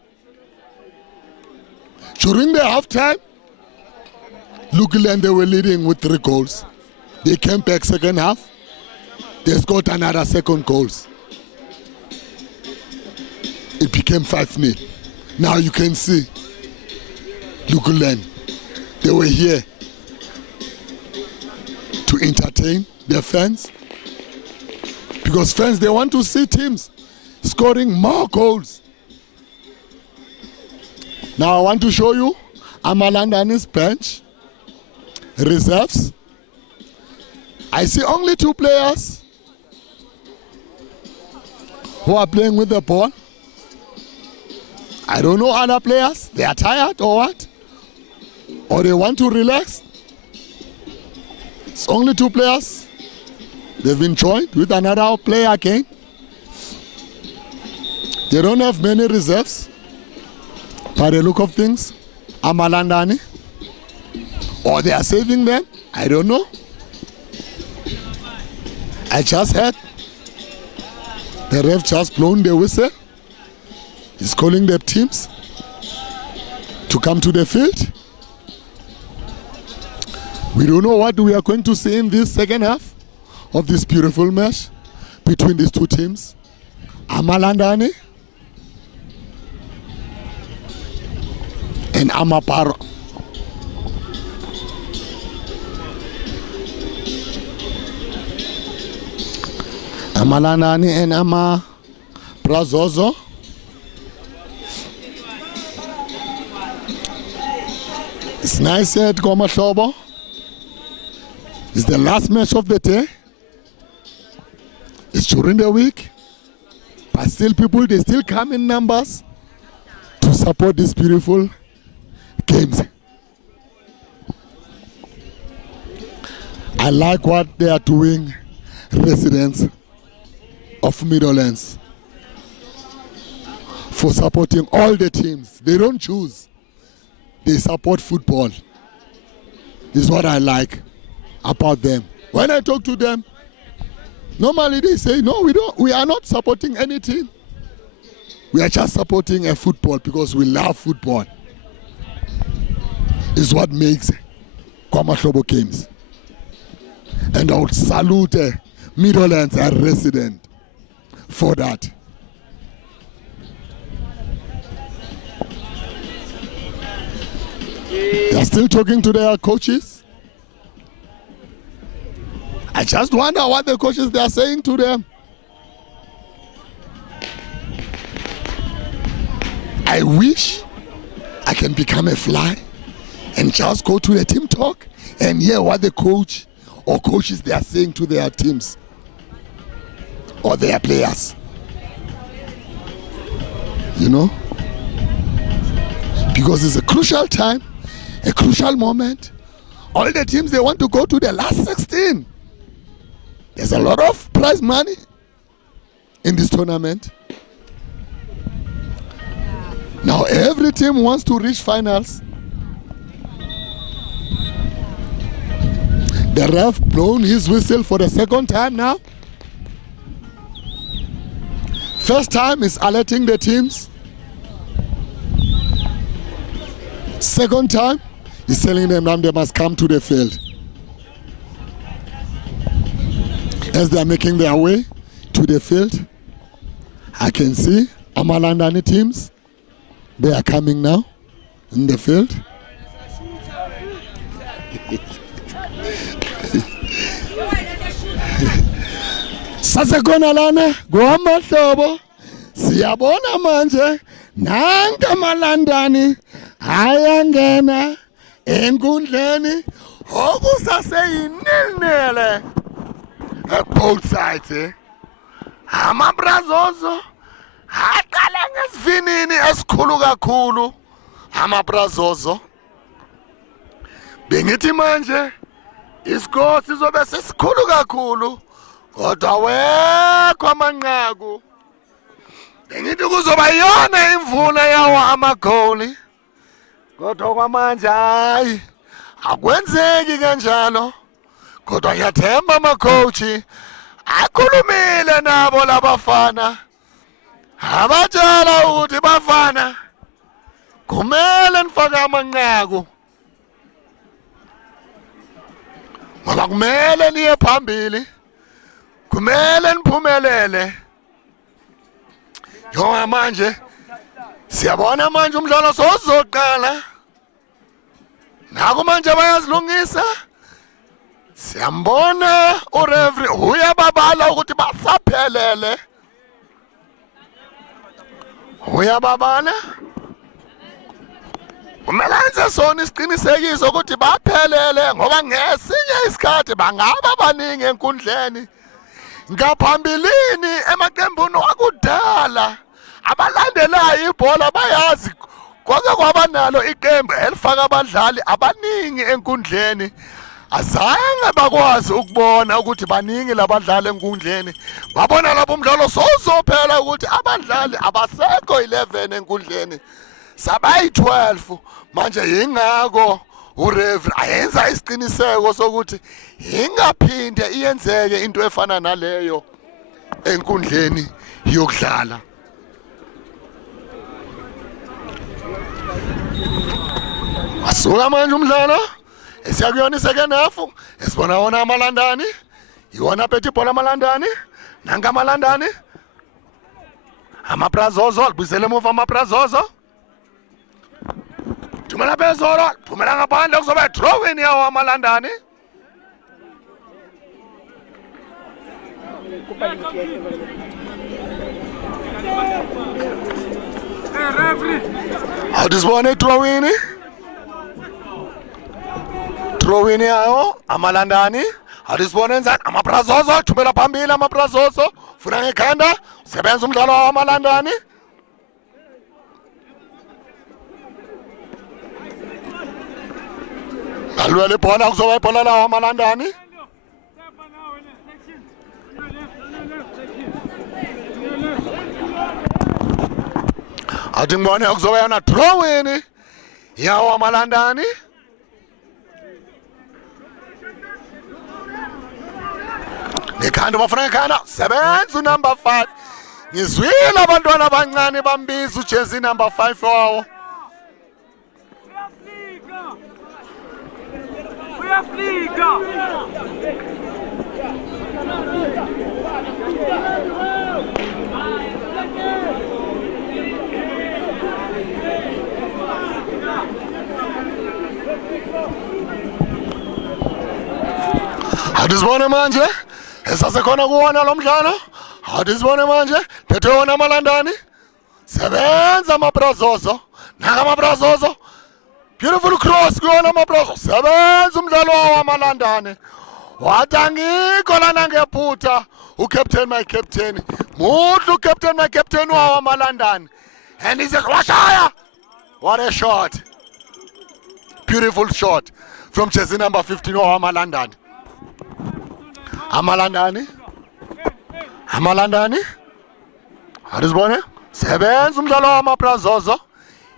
During the halftime, Lukiland, they were leading with 3 goals. They came back second half. They scored another second goals. It became 5-0. Now you can see Lukiland, they were here to entertain their fans. Because fans, they want to see teams scoring more goals. Now I want to show you Amalandani's bench, reserves. I see only 2 players who are playing with the ball. I don't know other players, they are tired or what? Or they want to relax. It's only 2 players. They've been joined with another player again. They don't have many reserves. By the look of things, Amalandani. Or they are saving them, I don't know. I just heard the ref just blown the whistle. He's calling the teams to come to the field. We don't know what we are going to see in this second half of this beautiful match between these 2 teams. Amalandani and Amaparo. Amalandani and Amabrazozo. It's nice at KwaMahlobo. It's the last match of the day. It's during the week. But still people, they still come in numbers to support these beautiful games. I like what they are doing, residents of Meadowlands, for supporting all the teams. They don't choose. They support football. This is what I like about them. When I talk to them, normally they say, no, we are not supporting any team. We are just supporting a football because we love football. It's what makes KwaMahlobo games. And I would salute Meadowlands as resident for that. They are still talking to their coaches. I just wonder what the coaches they are saying to them. I wish I can become a fly and just go to the team talk and hear what the coach or coaches they are saying to their teams or their players. You know? Because it's a crucial time, a crucial moment. All the teams, they want to go to the last 16. There's a lot of prize money in this tournament. Now every team wants to reach finals. The ref blown his whistle for the second time now. First time is alerting the teams. Second time, he's telling them that they must come to the field. As they are making their way to the field, I can see Amalandani teams. They are coming now in the field. Sasekona lana ngomahlobo siyabona manje nanka Amalandani ayangena enkundleni okusaseyinilele both sides. Amabrazozo aqala ngesivinini esikhulu kakhulu. Amabrazozo bengithi manje isikole sizobe sesikhulu kakhulu kodwa wekho amanqaku. Bengithi kuzoba yona imvula yawo amagoli kodwa kwamanje hayi akwenzeki kanjalo. Kodwa ngiyathemba amacoach akhulumile nabo labafana abatshela ukuthi bafana kumele nifake amanqaku ngoba kumele niye phambili, kumele niphumelele. Njengoba manje siyabona manje umdlalo sozoqala, naku manje bayazilungisa. Siyambona ureferee uyababala ukuthi basaphelele, uyababala. Kumele enze sona isiqinisekiso ukuthi baphelele ngoba ngesinye isikhathi bangaba baningi enkundleni. Ngaphambilini emaqembuni wakudala abalandelayo ibhola bayazi kwaze kwaba nalo iqembu elifaka abadlali abaningi enkundleni. Azange bakwazi ukubona ukuthi baningi labadlali enkundleni. Babona lapho umdlalo sozophela ukuthi abadlali abasekho 11 enkundleni, sabayi 12. Manje yingako ureferee ayenza isiqiniseko sokuthi ingaphinde iyenzeke into efana naleyo enkundleni yokudlala. Asuka manje umdlalo esiyakuyona second half. Esibona wona Amalandani, iwona phethe ibhola Amalandani, nanka Amalandani. Amabrazozo libuyisele emuva Amabrazozo. Thumela phezulu, phumela ngaphandle kuzoba drawing yawo Amalandani. Awudisibone drawing. Drawing yawo Amalandani. Awudisibone njani Amabrazozo thumela phambili Amabrazozo. Funa ngekhanda sebenza umdlalo wawo Amalandani. Alwele ibhola kuzoba ibhola lawo Amalandani. Athi ngibone kuzoba yona drawing yawo Amalandani. Nekhanda bafuna ngekhanda sebenza number 5. Ngizwile abantwana abancane bambiza ujezi number 5 wawo. Uyafika. Adisibone manje esasekhona kuwona lo mdlalo. Adisibone manje phethe wona Amalandani. Sebenza Amabrazozo, naka Amabrazozo. Beautiful cross kuwona Amabrazozo. Sebenza umdlalo wawo Amalandani. wathi angikho lana ngephutha ucaptain my captain muhle ucaptain my captain wawo amalandani and he says washaya. What a shot, beautiful shot from jersey number 15 wawo amalandani. Amalandani Arizibone sebenza umdlalo wamaBrazozo.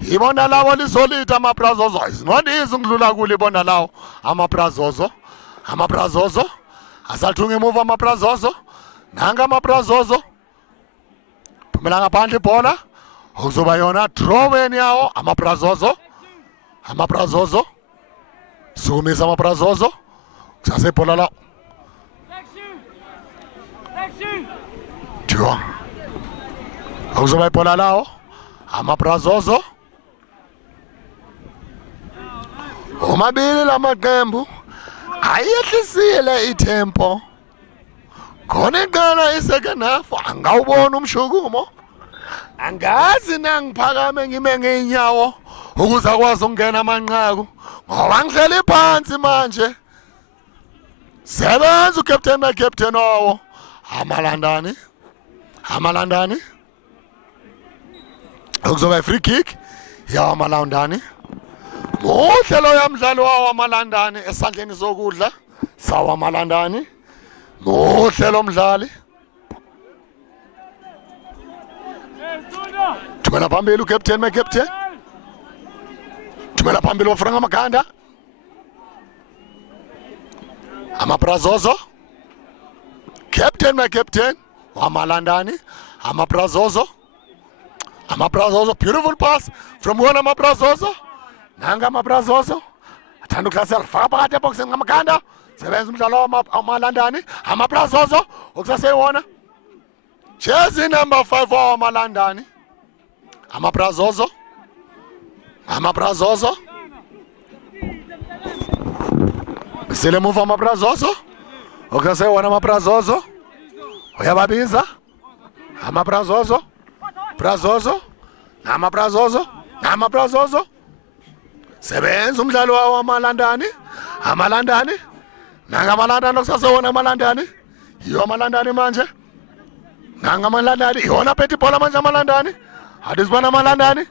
Ibona lawo lisolita amaBrazozo. It's not easy ukudlula kule ibona lawo amaBrazozo. Asathunga emuva amaBrazozo. Nanga amaBrazozo. Phumela ngaphandle ibhola. Uzoba yona drawing yawo amaBrazozo. Sumisa amaBrazozo. Kusase ibhola la. Tiwa. Uzoba ibhola lawo amaBrazozo. Omabili lamaqembu ayehlisile itempo. Khona iqala isecond half angawubona umshukumo. Angazi nangiphakame ngime ngeenyawo ukuze akwazi ukungena amanqaku ngoba ngihleli phansi manje. Sebenza ucaptain na captain wawo amalandani. Ukuzoba free kick ya amalandani. Muhle lo yamdlalo wawo amalandani esandleni sokudla sawa amalandani. Muhle lo mdlali. Thumela phambili ucaptain my captain. Thumela phambili uFrank Maganda. amaBrazozo. Captain my captain wamalandani. amaBrazozo, beautiful pass from one amaBrazozo. Nanga amaBrazozo athanda ukuhlasela faka phakathi eboxini ngamaganda. Sebenza umdlalo wamalandani. amaBrazozo ukusaseyona jersey number 5 wamalandani. amaBrazozo sele move amaBrazozo ukusaseyona amaBrazozo uyababiza amaBrazozo. amaBrazozo sebenza umdlalo wawo amalandani. Nanga amalandani okusasewona amalandani. Yiwo amalandani manje. Nanga amalandani iwona phethe ibhola manje amalandani. Adizibona amalandani.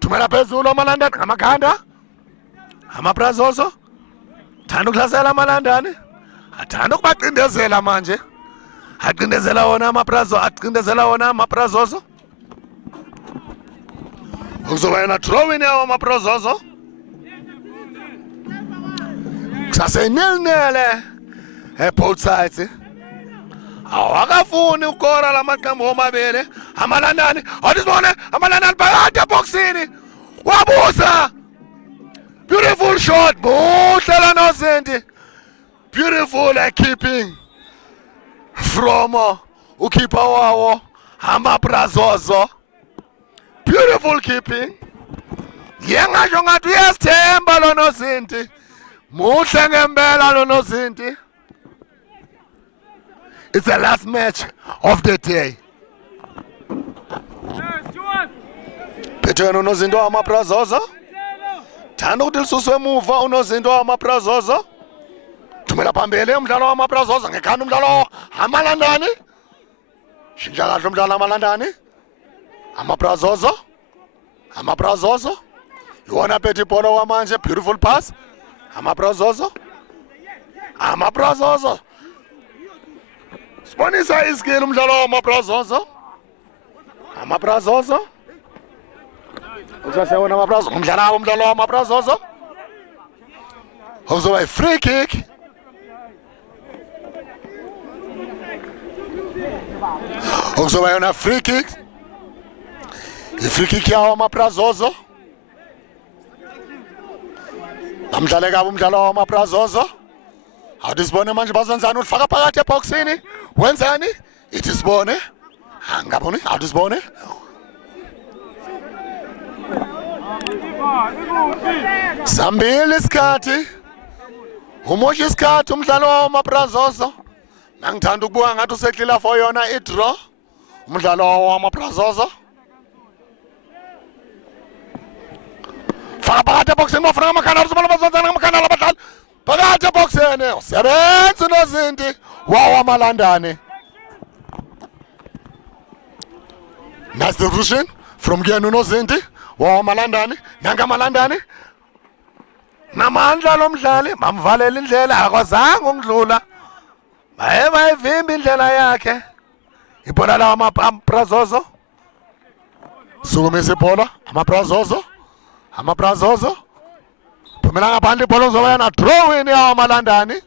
Thumela phezulu amalandani ngamaganda. amaBrazozo thanda ukuhlasela amalandani. Athanda ukubaqindezela manje. Aqindezela wona amaBrazozo. Uzoba yena drawing yawo amaBrazozo. Kusase nil-nil both sides. Awakafuni ukora lamaqembu omabili. Amalandani awuzibone amalandani phakathi eboxini. Wabusa. Beautiful shot. Muhle lana Zinti. Beautiful keeping from ukeeper wawo amaBrazozo. Beautiful keeping. Yengasho ngathi uyasithemba lo Zinti. Muhle ngempela lo Zinti. It's the last match of the day. Phethweni unozinto wamaBrazozo. Thanda ukuthi lisuswe emuva unozinto wamaBrazozo. Thumela phambili umdlalo wamaBrazozo ngekhanda umdlalo amalandani. Shintsha kahle umdlalo amalandani. amaBrazozo. Iwona phethe ibhola wamanje, beautiful pass. amaBrazozo. Sibonisa iskill umdlalo wamaBrazozo. Usasewona amaBrazozo umdlalo wamaBrazozo. Uzoba free kick. Uzoba yona free kick. I-free kick yawo amaBrazozo. Namdlale kabi umdlalo wamaBrazozo. Awudisibone manje bazenzani ulifaka phakathi eboxini. Wenzani? Ithi sibone. Angaboni? Awudisibone? Sambili isikhathi. Umosha isikhathi umdlalo wamaBrazozo. Nangithanda ukubuka ngathi useklila for yona i-draw. Umdlalo wamaBrazozo. Faka phakathi eboxini bafuna amakhala uzibona bazenzani amakhala abadlali. phakathi eboxeni usebenza unozinti wawo amalandane. Nice distribution from Kuyena unozinti wawo amalandane. Nanga amalandane namandla lomdlali bamvalela indlela akwazanga ukudlula bayivimba indlela yakhe. Ibhola lawo amaBrazozo sukumisa ibhola amaBrazozo phumela ngaphandle ibhola uzoba yana draw in yawo amalandane.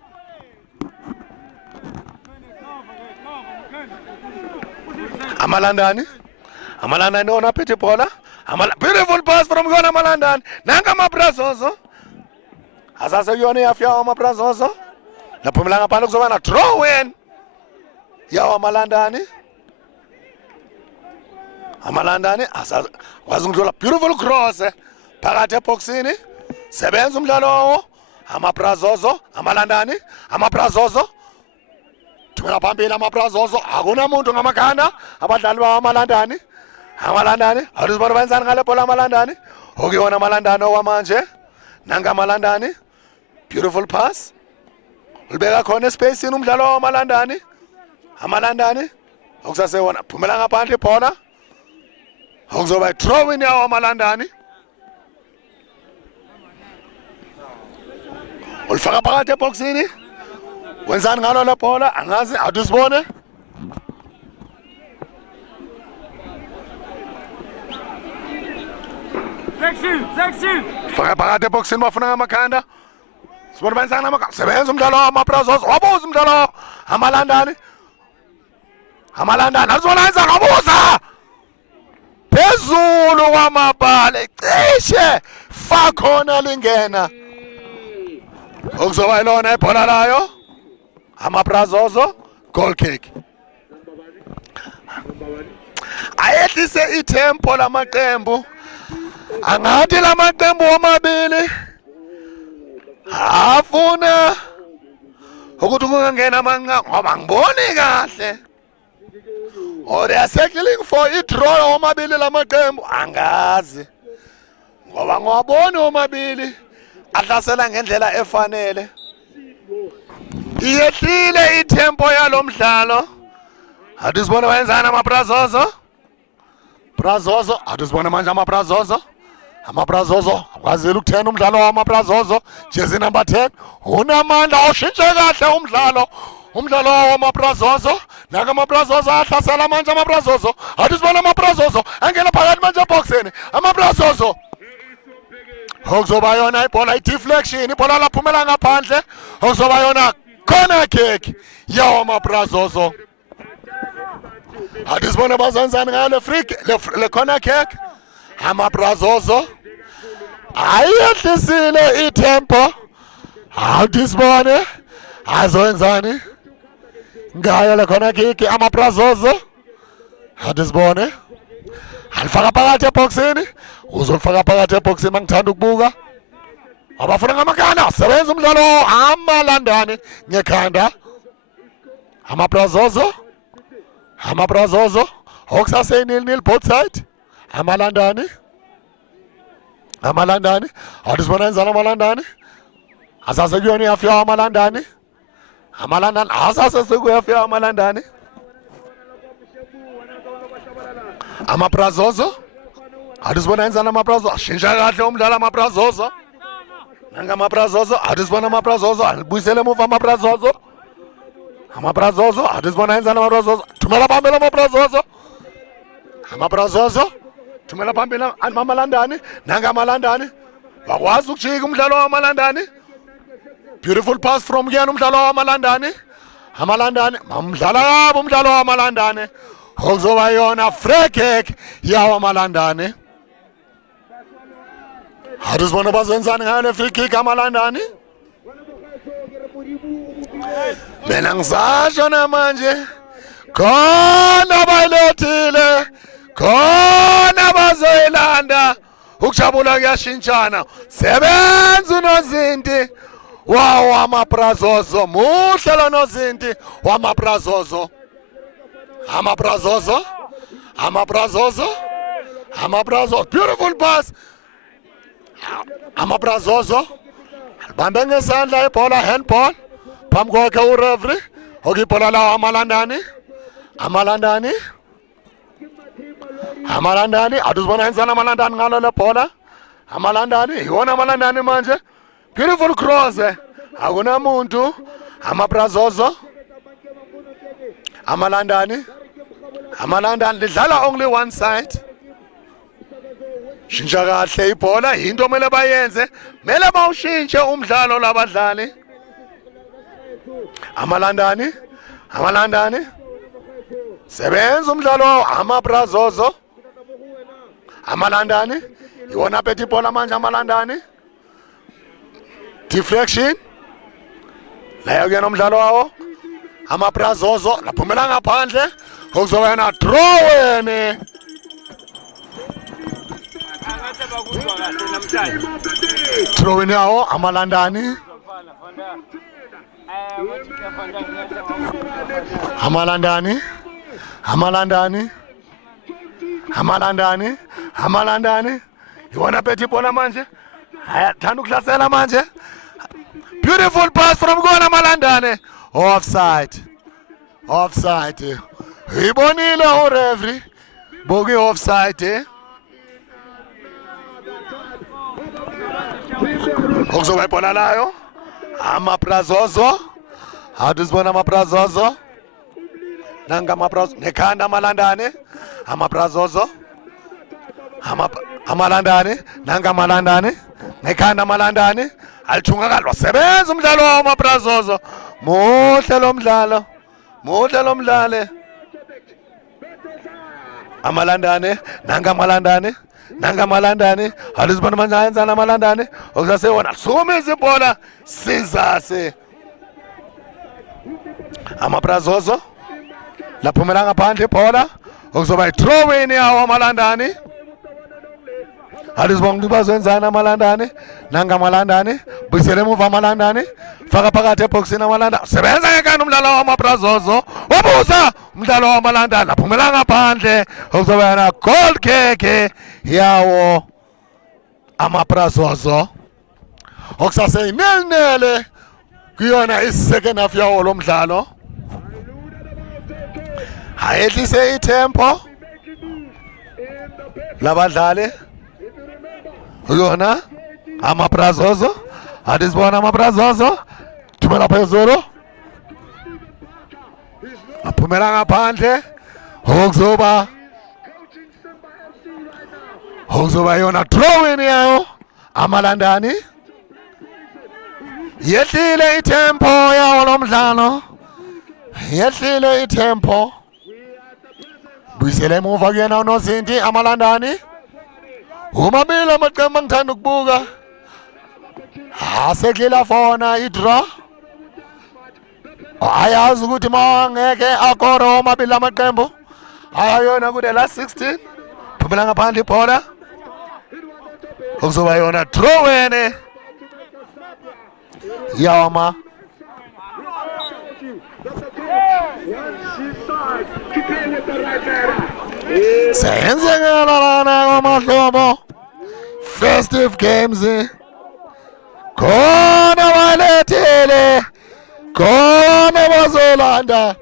Amalandane ona phethe ibhola beautiful pass from Kuyona amalandane nanga amaBrazozo asase Kuyona yafika amaBrazozo laphumela ngaphandle kuzoba na draw in yawo amalandane akwazi ukudlula beautiful cross phakathi eboxini sebenza umdlalo amaBrazozo amaBrazozo thumela phambili amaBrazozo akunamuntu ngamakhanda abadlali bawo amalandane awuzibona benzani ngale bhola amalandane okuyona amalandane okwamanje nanga amalandane beautiful pass ulibeka khona espacini umdlalo amalandane okusasewona phumela ngaphandle ibhola okuzoba throw in yawo amalandane ulifaka phakathi eboxini wenzani ngalo la bhola angazi awusibone section faka phakathi eboxini bafuna ngamakhanda sibona benzani sebenza umdlalo amaBrazozo wabuza umdlalo amalandane azibona yenza ngabuza phezulu kwamabhale cishe fa khona lingena okuzoba ilona ibhola layo amaBrazozo goal kick. Ayehlise itempo lamaqembu angathi lamaqembu omabili afuna ukuthi kungangena amanqa ngoba ngiboni kahle or they are settling for a draw omabili lamaqembu angazi ngoba ngwabona omabili ahlasela ngendlela efanele iyehlile itempo yalomdlalo athi sibona wenzana amaBrazozo athi sibona manje amaBrazozo akwazile ukuthena umdlalo wamaBrazozo jersey number 10 unamandla oshintshe kahle umdlalo wamaBrazozo naka amaBrazozo ahlasela manje amaBrazozo athi sibona amaBrazozo angena phakathi manje eboxeni amaBrazozo okuzoba yona ibhola i-deflection ibhola laphumela ngaphandle okuzoba yona corner kick yawo amaBrazozo athi sibona bazenzani ngayo le corner kick amaBrazozo ayehlisile itempo athi sibone azowenzani ngayo le corner kick amaBrazozo athi sibone alifaka phakathi eboxini uzolifaka phakathi eboxini mangithanda ukubuka abafuna ngamakhanda sebenza umdlalo amalandane ngekhanda amaBrazozo okusasenil both side amalandane athi sibona enzana amalandane asase Kuyona yafika amalandane asase sekuyafika amalandane amaBrazozo athi sibona enzana amaBrazozo ashintsha kahle umdlalo amaBrazozo nanga amaBrazozo athi sibona amaBrazozo alibuyisele emuva amaBrazozo athi sibona enzana amaBrazozo thumela phambili amaBrazozo thumela phambili amalandane nanga amalandane bakwazi ukujika umdlalo wamalandane beautiful pass from Kuyena umdlalo wamalandane mamdlala yabo umdlalo wamalandane okuzoba yona free kick yawo amalandane athi sibona bazenzani ngayo le free kick amalandane mina ngisasho namanje khona bayilethile khona bazoyilanda ukujabula kuyashintshana sebenza unozinti wawo amaBrazozo muhle lo nozinti wamaBrazozo amaBrazozo beautiful pass amaBrazozo bambe ngesandla ibhola handball phambi kwakhe ureferee okibhola lawo amalandani atuzibona enzana amalandani ngalo lebhola amalandani iwona amalandani manje beautiful cross akunamuntu amabrazozo amalandani lidlala only one side shintsha kahle ibhola into mele bayenze mele bawushintshe umdlalo labadlali amalandani sebenza umdlalo wawo amabrazozo amalandani iwona phethe ibhola manje amalandani deflection layo kuyena umdlalo wawo amabrazozo laphumela ngaphandle okuzoba yena throw throw yawo amalandani iwona phethe ibhola manje ayathanda ukuhlasela manje beautiful pass from kona amalandane offside ibonile ureferee boki offside okuzoba ibhola layo amabrazozo atuzibona amabrazozo nekhanda amalandane amabrazozo amalandane nekhanda amalandane alithunga kalwa sebenza umdlalo wawo amabrazozo muhle lo mdlalo amalandane nangamalanda alizibona manje ayenzana amalandane okusasewona sukumisa ibhola sizase amabrazozo laphumela ngaphandle ibhola okuzoba i-throw-in yawo amalandane alizibona ukuthi bazenzana amalandane nangamalandane buyisele emuva amalandane faka phakathi eboxini amalandane sebenza ngekani umdlalo wamabrazozo wabusa umdlalo wamalandane laphumela ngaphandle okuzoba yena goal kick yawo amabrazozo okusaseyinelnele kuyona i-second half yawo lo mdlalo ayehlise itempo labadlali uyona amabrazozo adizibona amabrazozo thumela phezulu aphumela ngaphandle okuzoba yona throw-in yayo amalandani yehlile itempo yawo lo mdlalo yehlile itempo buyisele emuva kuyena unozinti amalandani umabili amaqembu angithanda ukubuka aseklela fona idraw ayazi ukuthi mangeke akoro umabili amaqembu ayayona ku the last 16 phumela ngaphandle ibhola okuzoba yona throw-in yama senzekela lana kwamahlobo festive games khona balethele khona bazolanda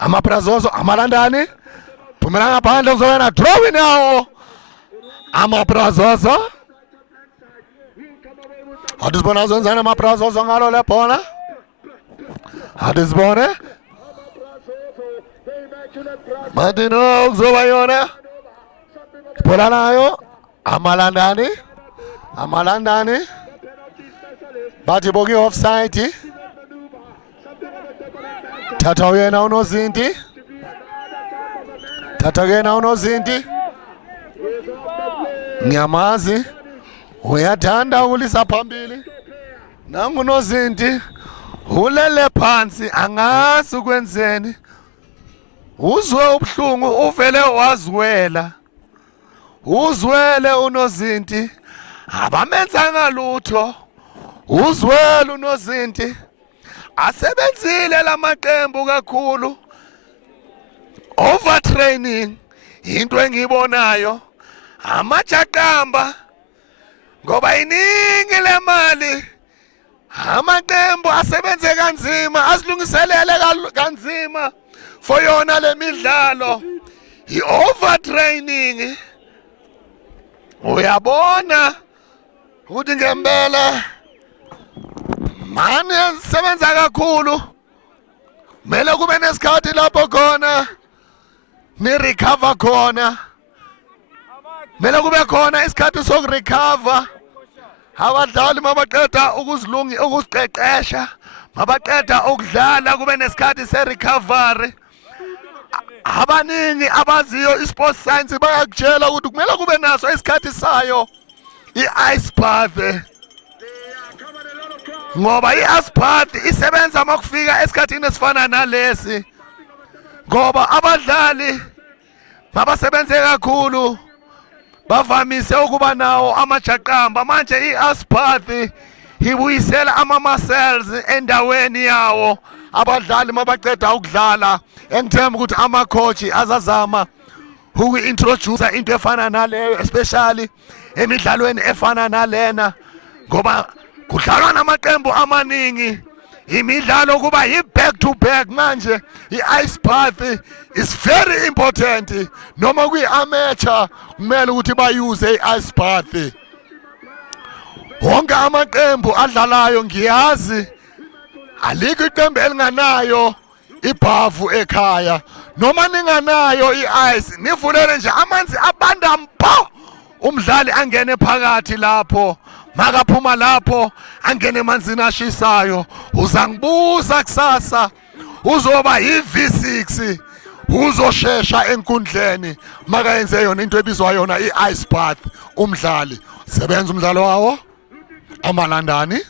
amabrazozo amalandani phumela ngaphandle kuzoyena throw-in yawo amabrazozo atizibona zenzana amabrazozo ngalo lebhola atizibone Martino okuzoba yona ibhola nayo amalandani bathi boki offside thatha uyena unozinti ngiyamazi uyathanda ukulisa phambili nangu unozinti ulele phansi angazi ukwenzeni uzwe ubuhlungu uvele wazwela uzwele unozinti abamenzanga lutho uzwele unozinti asebenzile lamaqembu kakhulu overtraining into engiyibonayo amajaqamba ngoba iningi lemali amaqembu asebenze kanzima asilungiselele kanzima for yona lemidlalo i-overtraining. Uyabona ukuthi ngempela manje sebenza kakhulu, kumele kube nesikhathi lapho khona ni-recover khona, kumele kube khona isikhathi sokurecover. Abadlali mabaqeda ukuziqeqesha, mabaqeda ukudlala kube nesikhathi se-recovery. Abaningi abaziyo i-sports science bayakutshela ukuthi kumele kube naso isikhathi sayo i-ice bath, ngoba i-ice bath isebenza makufika esikhathini esifana nalesi, ngoba abadlali mabasebenze kakhulu bavamise ukuba nawo amajaqamba. Manje i-ice bath ibuyisela ama-muscles endaweni yawo. Abadlali mabaqeda ukudlala, engithemba ukuthi ama-coach azazama uku-introduce into efana naleyo, especially emidlalweni efana nalena, ngoba kudlalwa namaqembu amaningi. Imidlalo kuba yi-back to back. Manje i-ice bath is very important. Noma kuyi-amateur kumele ukuthi bayuse i-ice bath. Wonke amaqembu adlalayo ngiyazi alikho iqembu elinganayo ibhavu ekhaya. Noma ninganayo i-ice, nivulele nje amanzi abanda mpo, umdlali angene phakathi lapho, makaphuma lapho angene emanzini ashisayo. Uzangibuza kusasa uzoba yi-V6, uzoshesha enkundleni makayenze yona into ebizwa yona i-ice bath. Umdlali sebenza umdlalo wawo amalandani.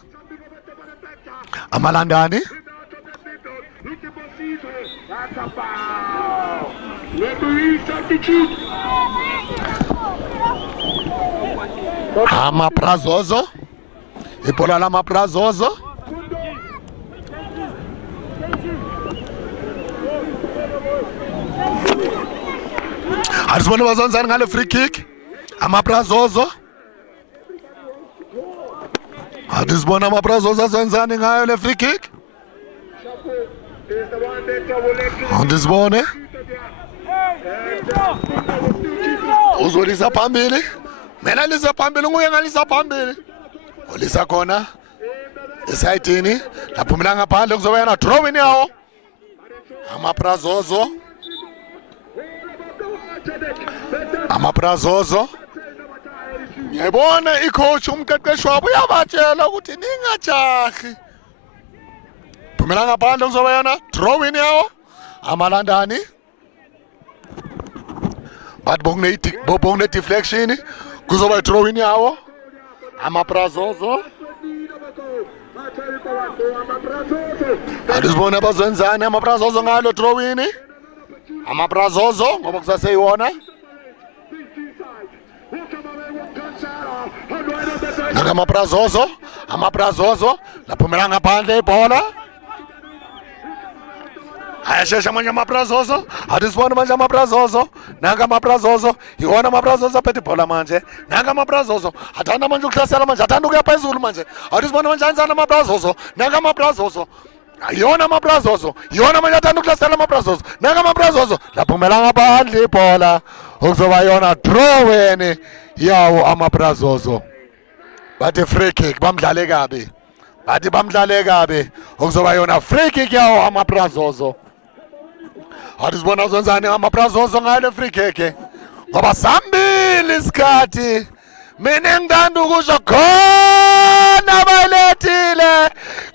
Amalandani amaprazozo, ibhola lamaprazozo. Asibone bazonzani ngale free kick amaprazozo. Asibona amaprazozo azenzani ngayo le free kick. Andisibone uzolisa phambili, mina lisa phambili, nguye ngalisa phambili, olisa khona esayidini laphumela ngaphandle kuzoba yana drawing yawo amaprazozo. Amaprazozo ngiyabona i-coach umqeqeshi wabo uyabatshela ukuthi ningajahi, phumela ngaphandle kuzoba yana drawing yawo amalandani. But bongne deflection kuzoba drawing yawo amaprazozo. Alisibona bazenzani amaprazozo ngalo drawing amaprazozo ngoba kusaseyiwona. Naka amaprazozo laphumela ngaphandle ibhola. Ayashesha manje amaprazozo, atisibona manje amaprazozo, nanga amaprazozo, iwona amaprazozo aphethe ibhola manje. Nanga amaprazozo athanda manje ukuhlasela manje, athanda ukuya phezulu manje. Atisibona manje anzana amaprazozo, nanga amaprazozo. Iwona amaprazozo, iwona manje athanda ukuhlasela amaprazozo. Nanga amaprazozo laphumela ngaphandle ibhola. Okuzoba yona drawing yawo amaprazozo. Bathi free kick bamdlale kabi. Bathi bamdlale kabi. Okuzoba yona free kick yawo amaprazozo. Atisibona zonzani amaprazozo ngale free kick. Ngoba sambili isikhathi. Mina ngithanda ukusho khona balethile.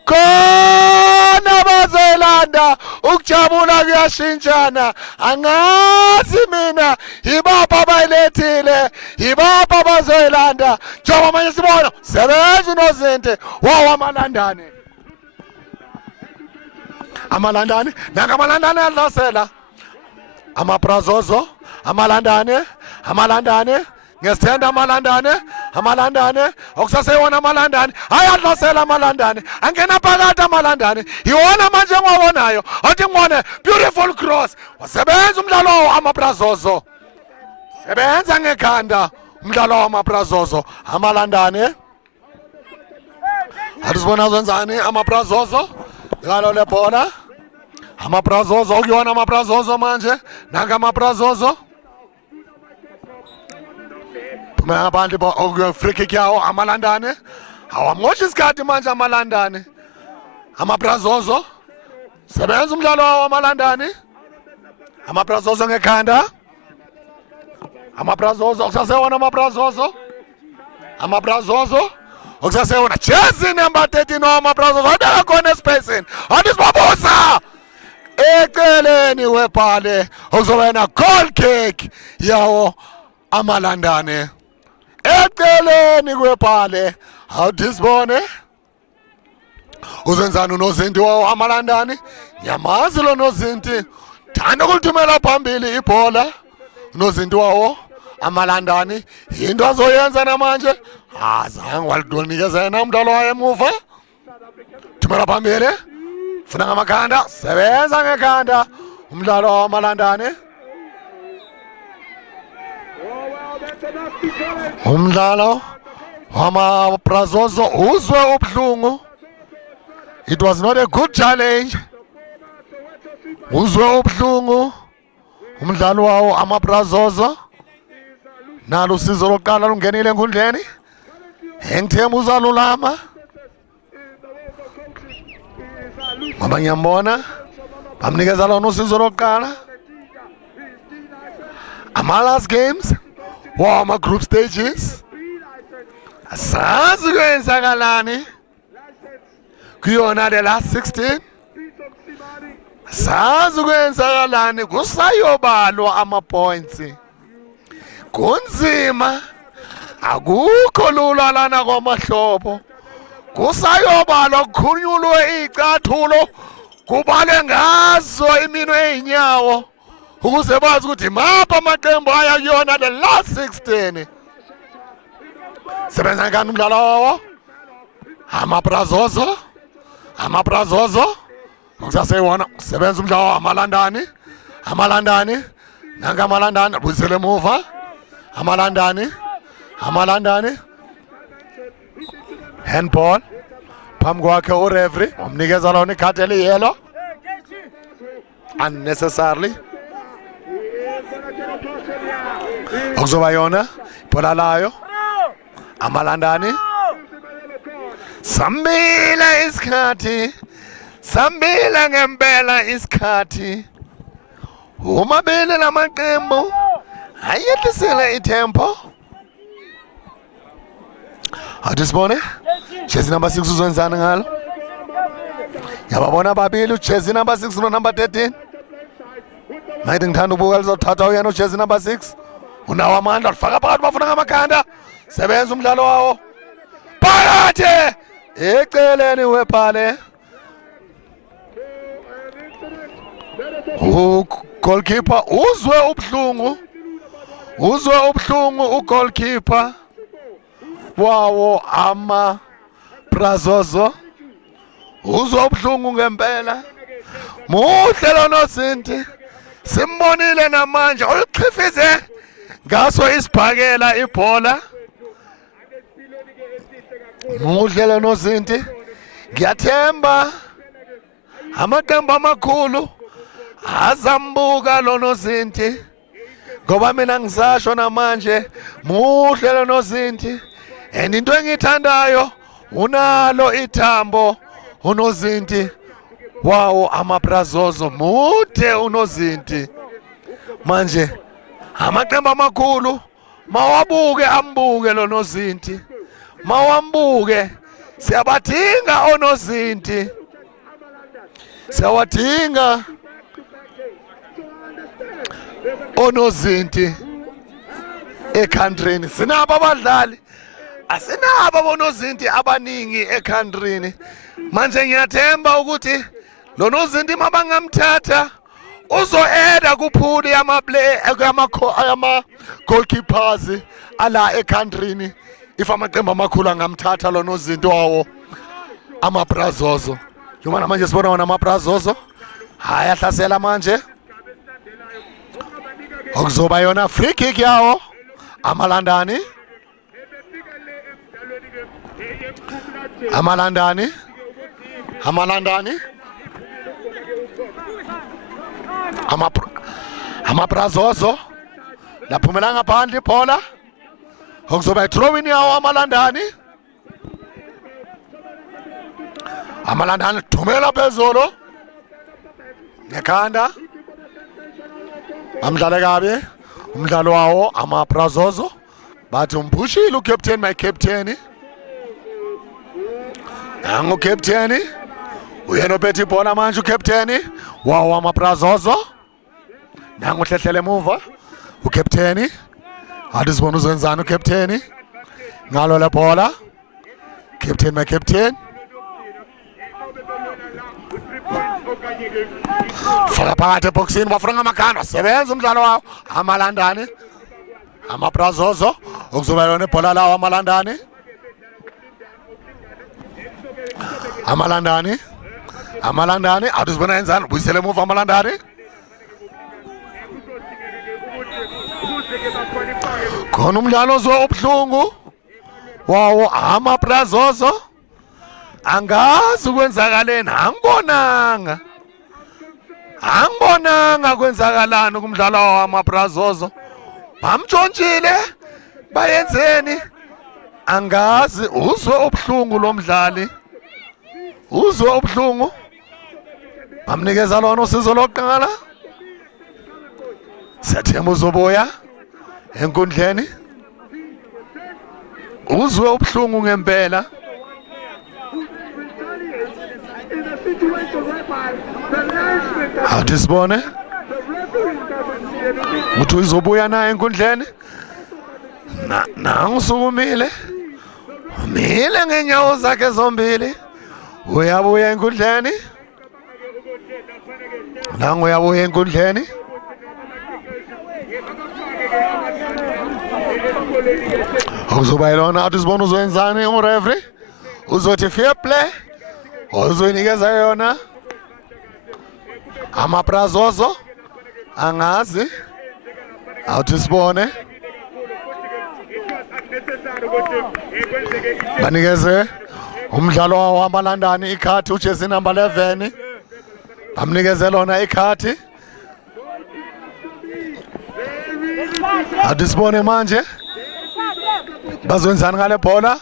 Khona bazelanda ukujabula kuyashintshana. Angazi mina ibapha bayilethile, ibapha bazelanda. Njengoba manje sibona sebenza uNozinti wawo amalandane. Amalandane nanga amalandane adlasela amaprazozo, amalandane ngesithenda amalandane okusaseyona amalandane ayadlasela amalandane angena phakathi amalandane iwona manje ngowabonayo athi ngibone beautiful cross wasebenza umdlalo amaprazozo sebenza ngekhanda umdlalo wamabrazozo amalandane asibona zenzani amabrazozo ngalo lebhola amabrazozo okuyona amabrazozo manje nanga amabrazozo abantu ba free kick yawo amalandane awamosha isikhathi manje amalandane amabrazozo sebenza umdlalo wawo amalandane amabrazozo ngekhanda amabrazozo okusasewona amabrazozo okusasewona jersey number 13 amabrazozo odaka khona espacing andisibabusa eceleni webhale okuzoba yena goal kick yawo amalandane eceleni kwebhale awudisibone uzenzani unozinti wawo amalandane nyamazi lo nozinti thanda ukulithumela phambili ibhola unozinti wawo amalandane into azoyenza namanje azange walidonikeza yena umdlalo wayo emuva thumela phambili funa ngamakhanda sebenza ngekhanda umdlalo wamalandane umdlalo wamabrazozo uzwe ubuhlungu. It was not a good challenge. Uzwe ubuhlungu umdlalo wawo amabrazozo nalo usizo lokuqala lungenile enkundleni engithemba uzalulama ngoba ngiyambona bamnikeza lona usizo lokuqala last games wama group stages asazi kwenzakalani kuyona the last 16 asazi kwenzakalani kusayobalwa ama-points kunzima akukho lula lana kwamahlobo kusayobalwa kukhunyulwe icathulo kubale ngazo iminwe ey'nyawo ukuze bazi ukuthi mapha amaqembu aya kuyona the last 16 sebenza ngani umdlalo wawo amabrazozo okusaseyona sebenza umdlalo amalandani nanga amalandani buyisele emuva amalandani handball phambi kwakhe ureferee umnikeza lona ikhadi eliyelo unnecessarily okuzoba yona ibhola layo amalandani sambile isikhathi sambile ngempela isikhathi umabili lamaqembu ayehlisile itempo awudisibone jersey number 6 uzwenzani ngalo yababona babili jersey number 6 no number 13 mayithi ngithanda ubuka lizothatha uyena ujersey number 6 unawo amandla lifaka phakathi bafuna ngamakhanda sebenza umdlalo wawo phakathi eceleni webhale goalkeeper uzwe ubuhlungu ugoalkeeper wawo amabrazozo uzwe ubuhlungu ngempela muhle lona Zinti simbonile namanje oluchifize ngaso isibhakela ibhola muhle lona Zinti ngiyathemba amaqembu amakhulu azambuka lona Zinti ngoba mina ngisasho namanje muhle lona Zinti and into engithandayo unalo ithambo unozinti wawo amabrazozo mude unozinti manje amaqembu amakhulu mawabuke ambuke lo nozinti mawambuke siyabadinga onozinti siyawadinga onozinti ekhantrini sinabo abadlali asinabo abonozinti abaningi ekhantrini manje ngiyathemba ukuthi lo nozinti mabangamthatha uzo-eda kuphuli ama-goalkeepers ala ekhantrini if amaqembu amakhulu angamthatha lo nozinti wawo amabrazozo njengoba manje sibona wona amabrazozo hayi ahlasela manje okuzoba yona free kick yawo Amalandani. Amalandani. Amalandani. Amabrazozo. Laphumela ngaphandle ibhola. Okuzoba i-throw-in yawo Amalandani. Amalandani thumela phezulu. Ngekhanda. Amdlale kabi. Umdlalo wawo Amabrazozo. Bathi umphushile ucaptain my captain. Nangu captain. Uyena ophethe ibhola manje ucaptain wawo Amabrazozo. Nangu hlehlele emuva ucaptain. Athi sibona uzenzani ucaptain. Ngalo le bhola. Captain my captain. Faka phakathi eboxini bafuna ngamakhanda sebenza umdlalo wawo Amalandani. Amabrazozo okuzoba yona ibhola lawo Amalandani. Amalandani. Amalandani athi sibona yenzani ubuyisele emuva Amalandani. Khona umdlalo obuhlungu wawo Amabrazozo. Angazi kwenzakaleni angibonanga kwenzakalani kumdlalo wamabrazozo bamtshontshile bayenzeni angazi uzwe obuhlungu lo mdlali uzwe obuhlungu bamnikeza lona usizo lokuqala sethemba uzobuya enkundleni uzwe obuhlungu ngempela athi sibone uthi uzobuya naye enkundleni nangusukumile umile ngenyawo zakhe zombili uyabuya enkundleni nangu uyabuya enkundleni ukuzoba yilona athi sibone uzoyenzani ureferee uzothi fair play uzoyinikeza yona Amabrazozo angazi awuthi sibone banikeze umdlalo wawo Amalandani ikhathi ujersey number 11 bamnikeze lona ikhathi athi sibone manje bazwenzani ngale bhola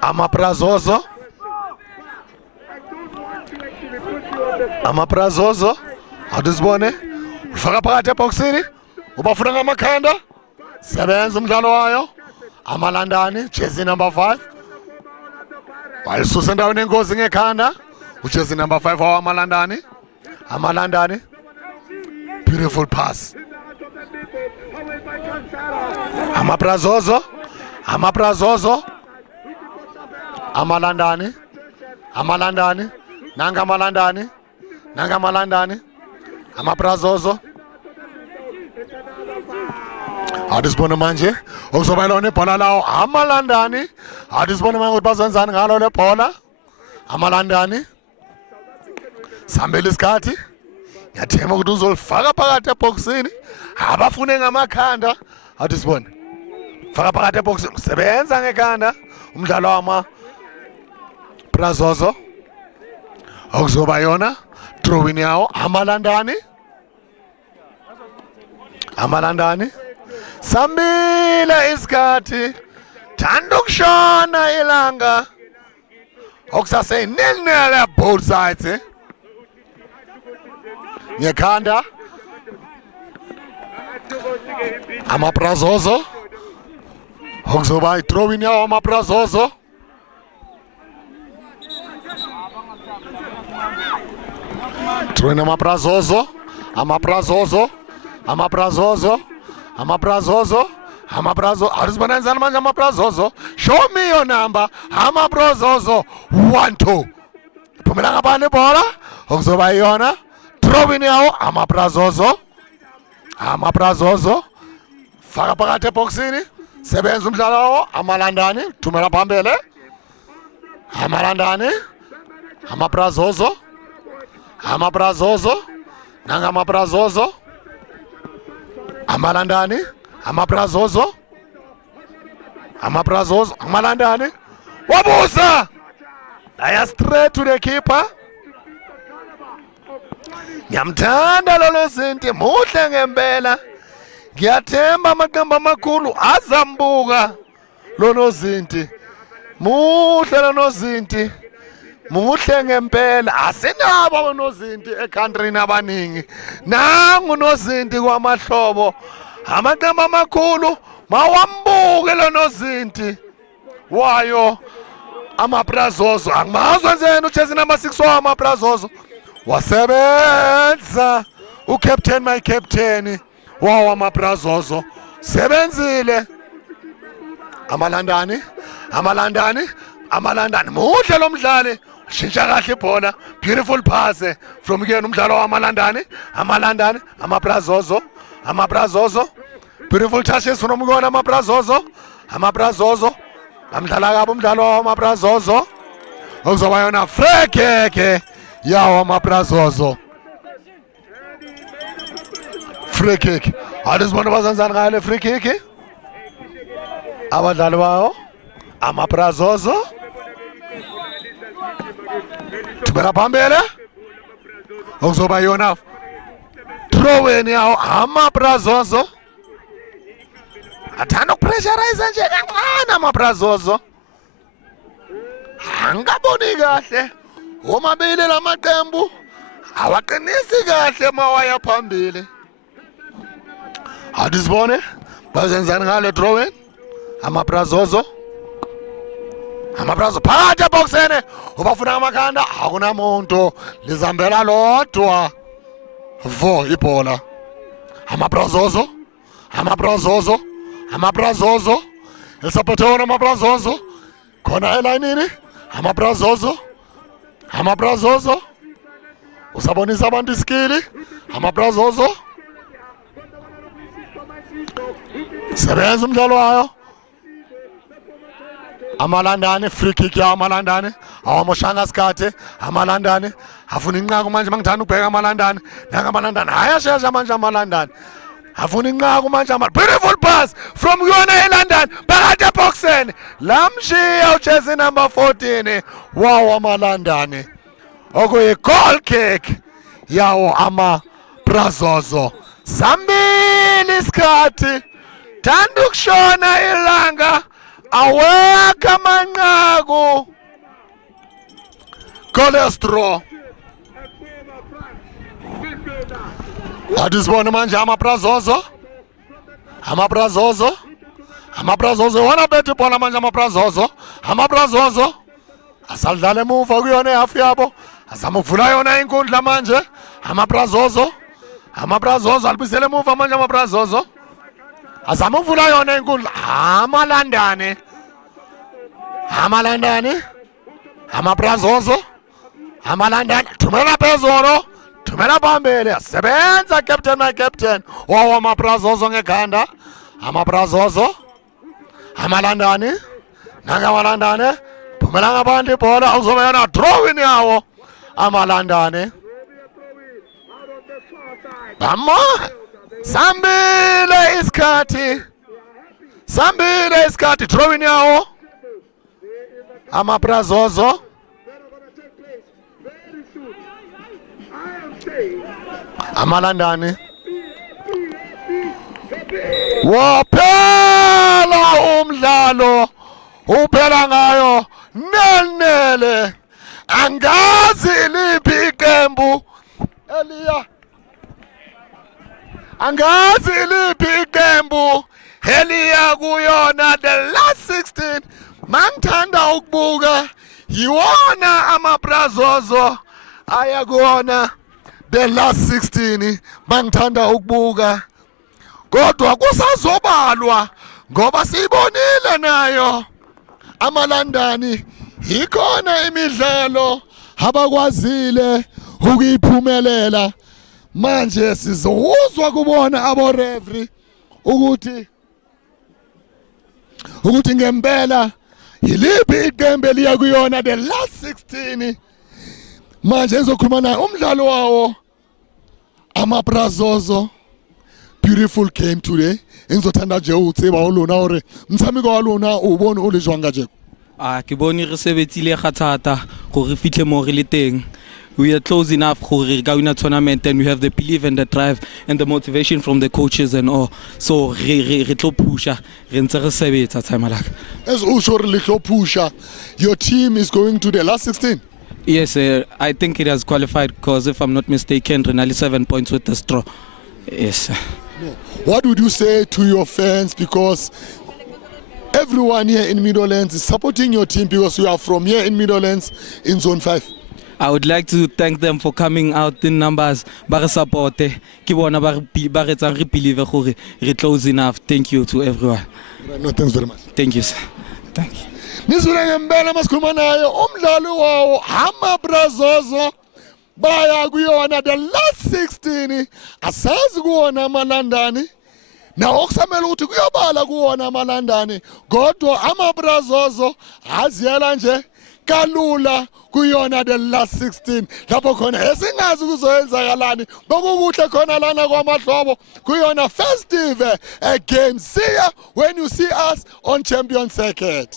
Amabrazozo Amabrazozo athi sibone ufaka phakathi eboxini ubafuna ngamakhanda sebenza umdlalo wayo Amalandani jersey number 5 walisusa endaweni enkosi ngekhanda ujersey number 5 wawo Amalandani beautiful pass Amabrazozo Amalandani nanga Amalandani Amabrazozo athi sibone manje okuzoba lona ibhola lawo Amalandani athi sibone manje ukuthi bazenzani ngalo le bhola Amalandani sambele isikhathi ngiyathemba ukuthi uzolifaka phakathi eboxini abafune ngamakhanda athi sibone faka phakathi eboxini usebenza ngekhanda umdlalo Amabrazozo okuzoba yona throw-in yawo Amalandani sambile isikhathi thanda ukushona ilanga okusase nil both sides ngekhanda Amabrazozo okuzoba i-throw-in yawo Amabrazozo throw-in Amabrazozo arisibonenzani manje Amabrazozo show me your number Amabrazozo 1-2 phumela ngaphandle ibhola okuzoba yona throw-in yawo Amabrazozo faka phakathi eboxini sebenza umdlalo wawo Amalandani thumela phambili Amalandani Amabrazozo nanga Amabrazozo Amalandani Amabrazoso. Amabrazoso. Amalandani. Wabusa. Aya straight to the keeper. Ngiyamthanda lolo Zinti. Muhle ngempela. Ngiyathemba amaqembu amakhulu azambuka lolo Zinti. Muhle lolo Zinti. Muhle ngempela. Asinabo abonozinti ecountryn abaningi. Nangu nozinti kwamahlobo. Amaqembu amakhulu mawambuke lo nozinti. Wayo amabrazozo. Angimazwe nzeni uJersey number 6 wamabrazozo. Wasebenza ucaptain my captain wawo amabrazozo. Sebenzile. Amalandani. Muhle lo mdlali. Shintsha kahle ibhola. Beautiful pass from kuyena umdlalo wamalandani. Amabrazozo. Beautiful touches from kuyona amabrazozo. Amdlala kabi umdlalo wamabrazozo. Okuzoba yona free kick yawo amabrazozo. Free kick. Adizibona bazenzani ngale free kick? Abadlali bawo amabrazozo. Tubera phambili. Okuzoba yona throw in yawo amabrazozo. Athanda ukupressurize nje kancane amabrazozo. Angaboni kahle. Omabili lamaqembu awaqinisi kahle mawaya phambili. Adizibone bazenzani ngale throw in amabrazozo. Amabrazo phakathi eboxene ubafuna amakhanda akunamuntu lizambela lodwa vo ibhola. Amabrazozo elisaphethe amabrazozo khona elayinini. Amabrazozo usabonisa abantu iskili. Amabrazozo sebenza umdlalo wayo. Amalandani free kick ya amalandani awamoshanga isikhathi. Amalandani afuna inqaku manje mangithanda ukubheka amalandani nanga amalandani ayashesha manje amalandani afuna inqaku manje beautiful pass from yona eLondon phakathi eboxeni lamshiya uJersey number 14 wawo amalandani okuyi goal kick yawo amabrazozo. Sambili isikhathi thanda ukushona ilanga aweka manqaku. Cholesterol. Adizibona manje amabrazozo wana bethe ibhola manje amabrazozo asalidlala emuva kuyona ehalf yabo azama ukuvula yona inkundla manje. Amabrazozo alibisele emuva manje amabrazozo azama ukuvula yona inkundla. Amabrazozo thumela phezulu thumela phambili. Sebenza captain my captain wawo amabrazozo ngekhanda. Amabrazozo amalandani phumela ngabantu ibhola uzoba yona throw in yawo amalandani. Sambile isikhathi throw in yawo amabrazozo. Amalandani waphela umdlalo uphela ngayo nene. Angazi liphi iqembu eliya kuyona the last 16. Mangithanda ukubuka yiwona amabrazozo aya kuona the last 16. Mangithanda ukubuka kodwa kusazobalwa ngoba sibonile nayo amalandani ikhona imidlalo abakwazile ukuyiphumelela. Manje sizowuzwa kubona abo referee ukuthi ngempela yiliphi iqembu eliya kuyona the last 16. Manje ezokhuluma naye umdlalo wawo amabrazozo. beautiful game today. Engizothanda nje utseba olona hore mtshameko wa lona o bone o le jwang ka je. Ke bone re sebetsile ga thata go re fitlhe mo re le teng. We are close enough go re ka win a tournament, and we have the belief and the drive and the motivation from the coaches and all. So re tlo pusha re ntse re sebetsa time like. As usho re le tlo pusha, your team is going to the last 16. Yes, I think it has qualified because if I'm not mistaken, Renali 7 points with the straw. Yes. What would you say to your fans, because everyone here in Meadowlands is supporting your team because you are from here in Meadowlands in zone 5? I would like to thank them for coming out in numbers. Ba re support. Ke bona ba re tsang re believe gore re close enough. Thank you to everyone. No, thanks very much. Thank you, sir. Thank you. Nizule ngempela masikhuluma naye umdlali wawo amabrazozo baya kuyona the last 16 asazi kuwona amalandani nawo okusamela ukuthi kuyobala kuwona amalandani kodwa amabrazozo aziyela nje kalula kuyona the last 16 lapho khona esingazi kuzoyenzakalani bokukuhle khona lana kwamahlobo kuyona festive game. See ya when you see us on Champion Circuit.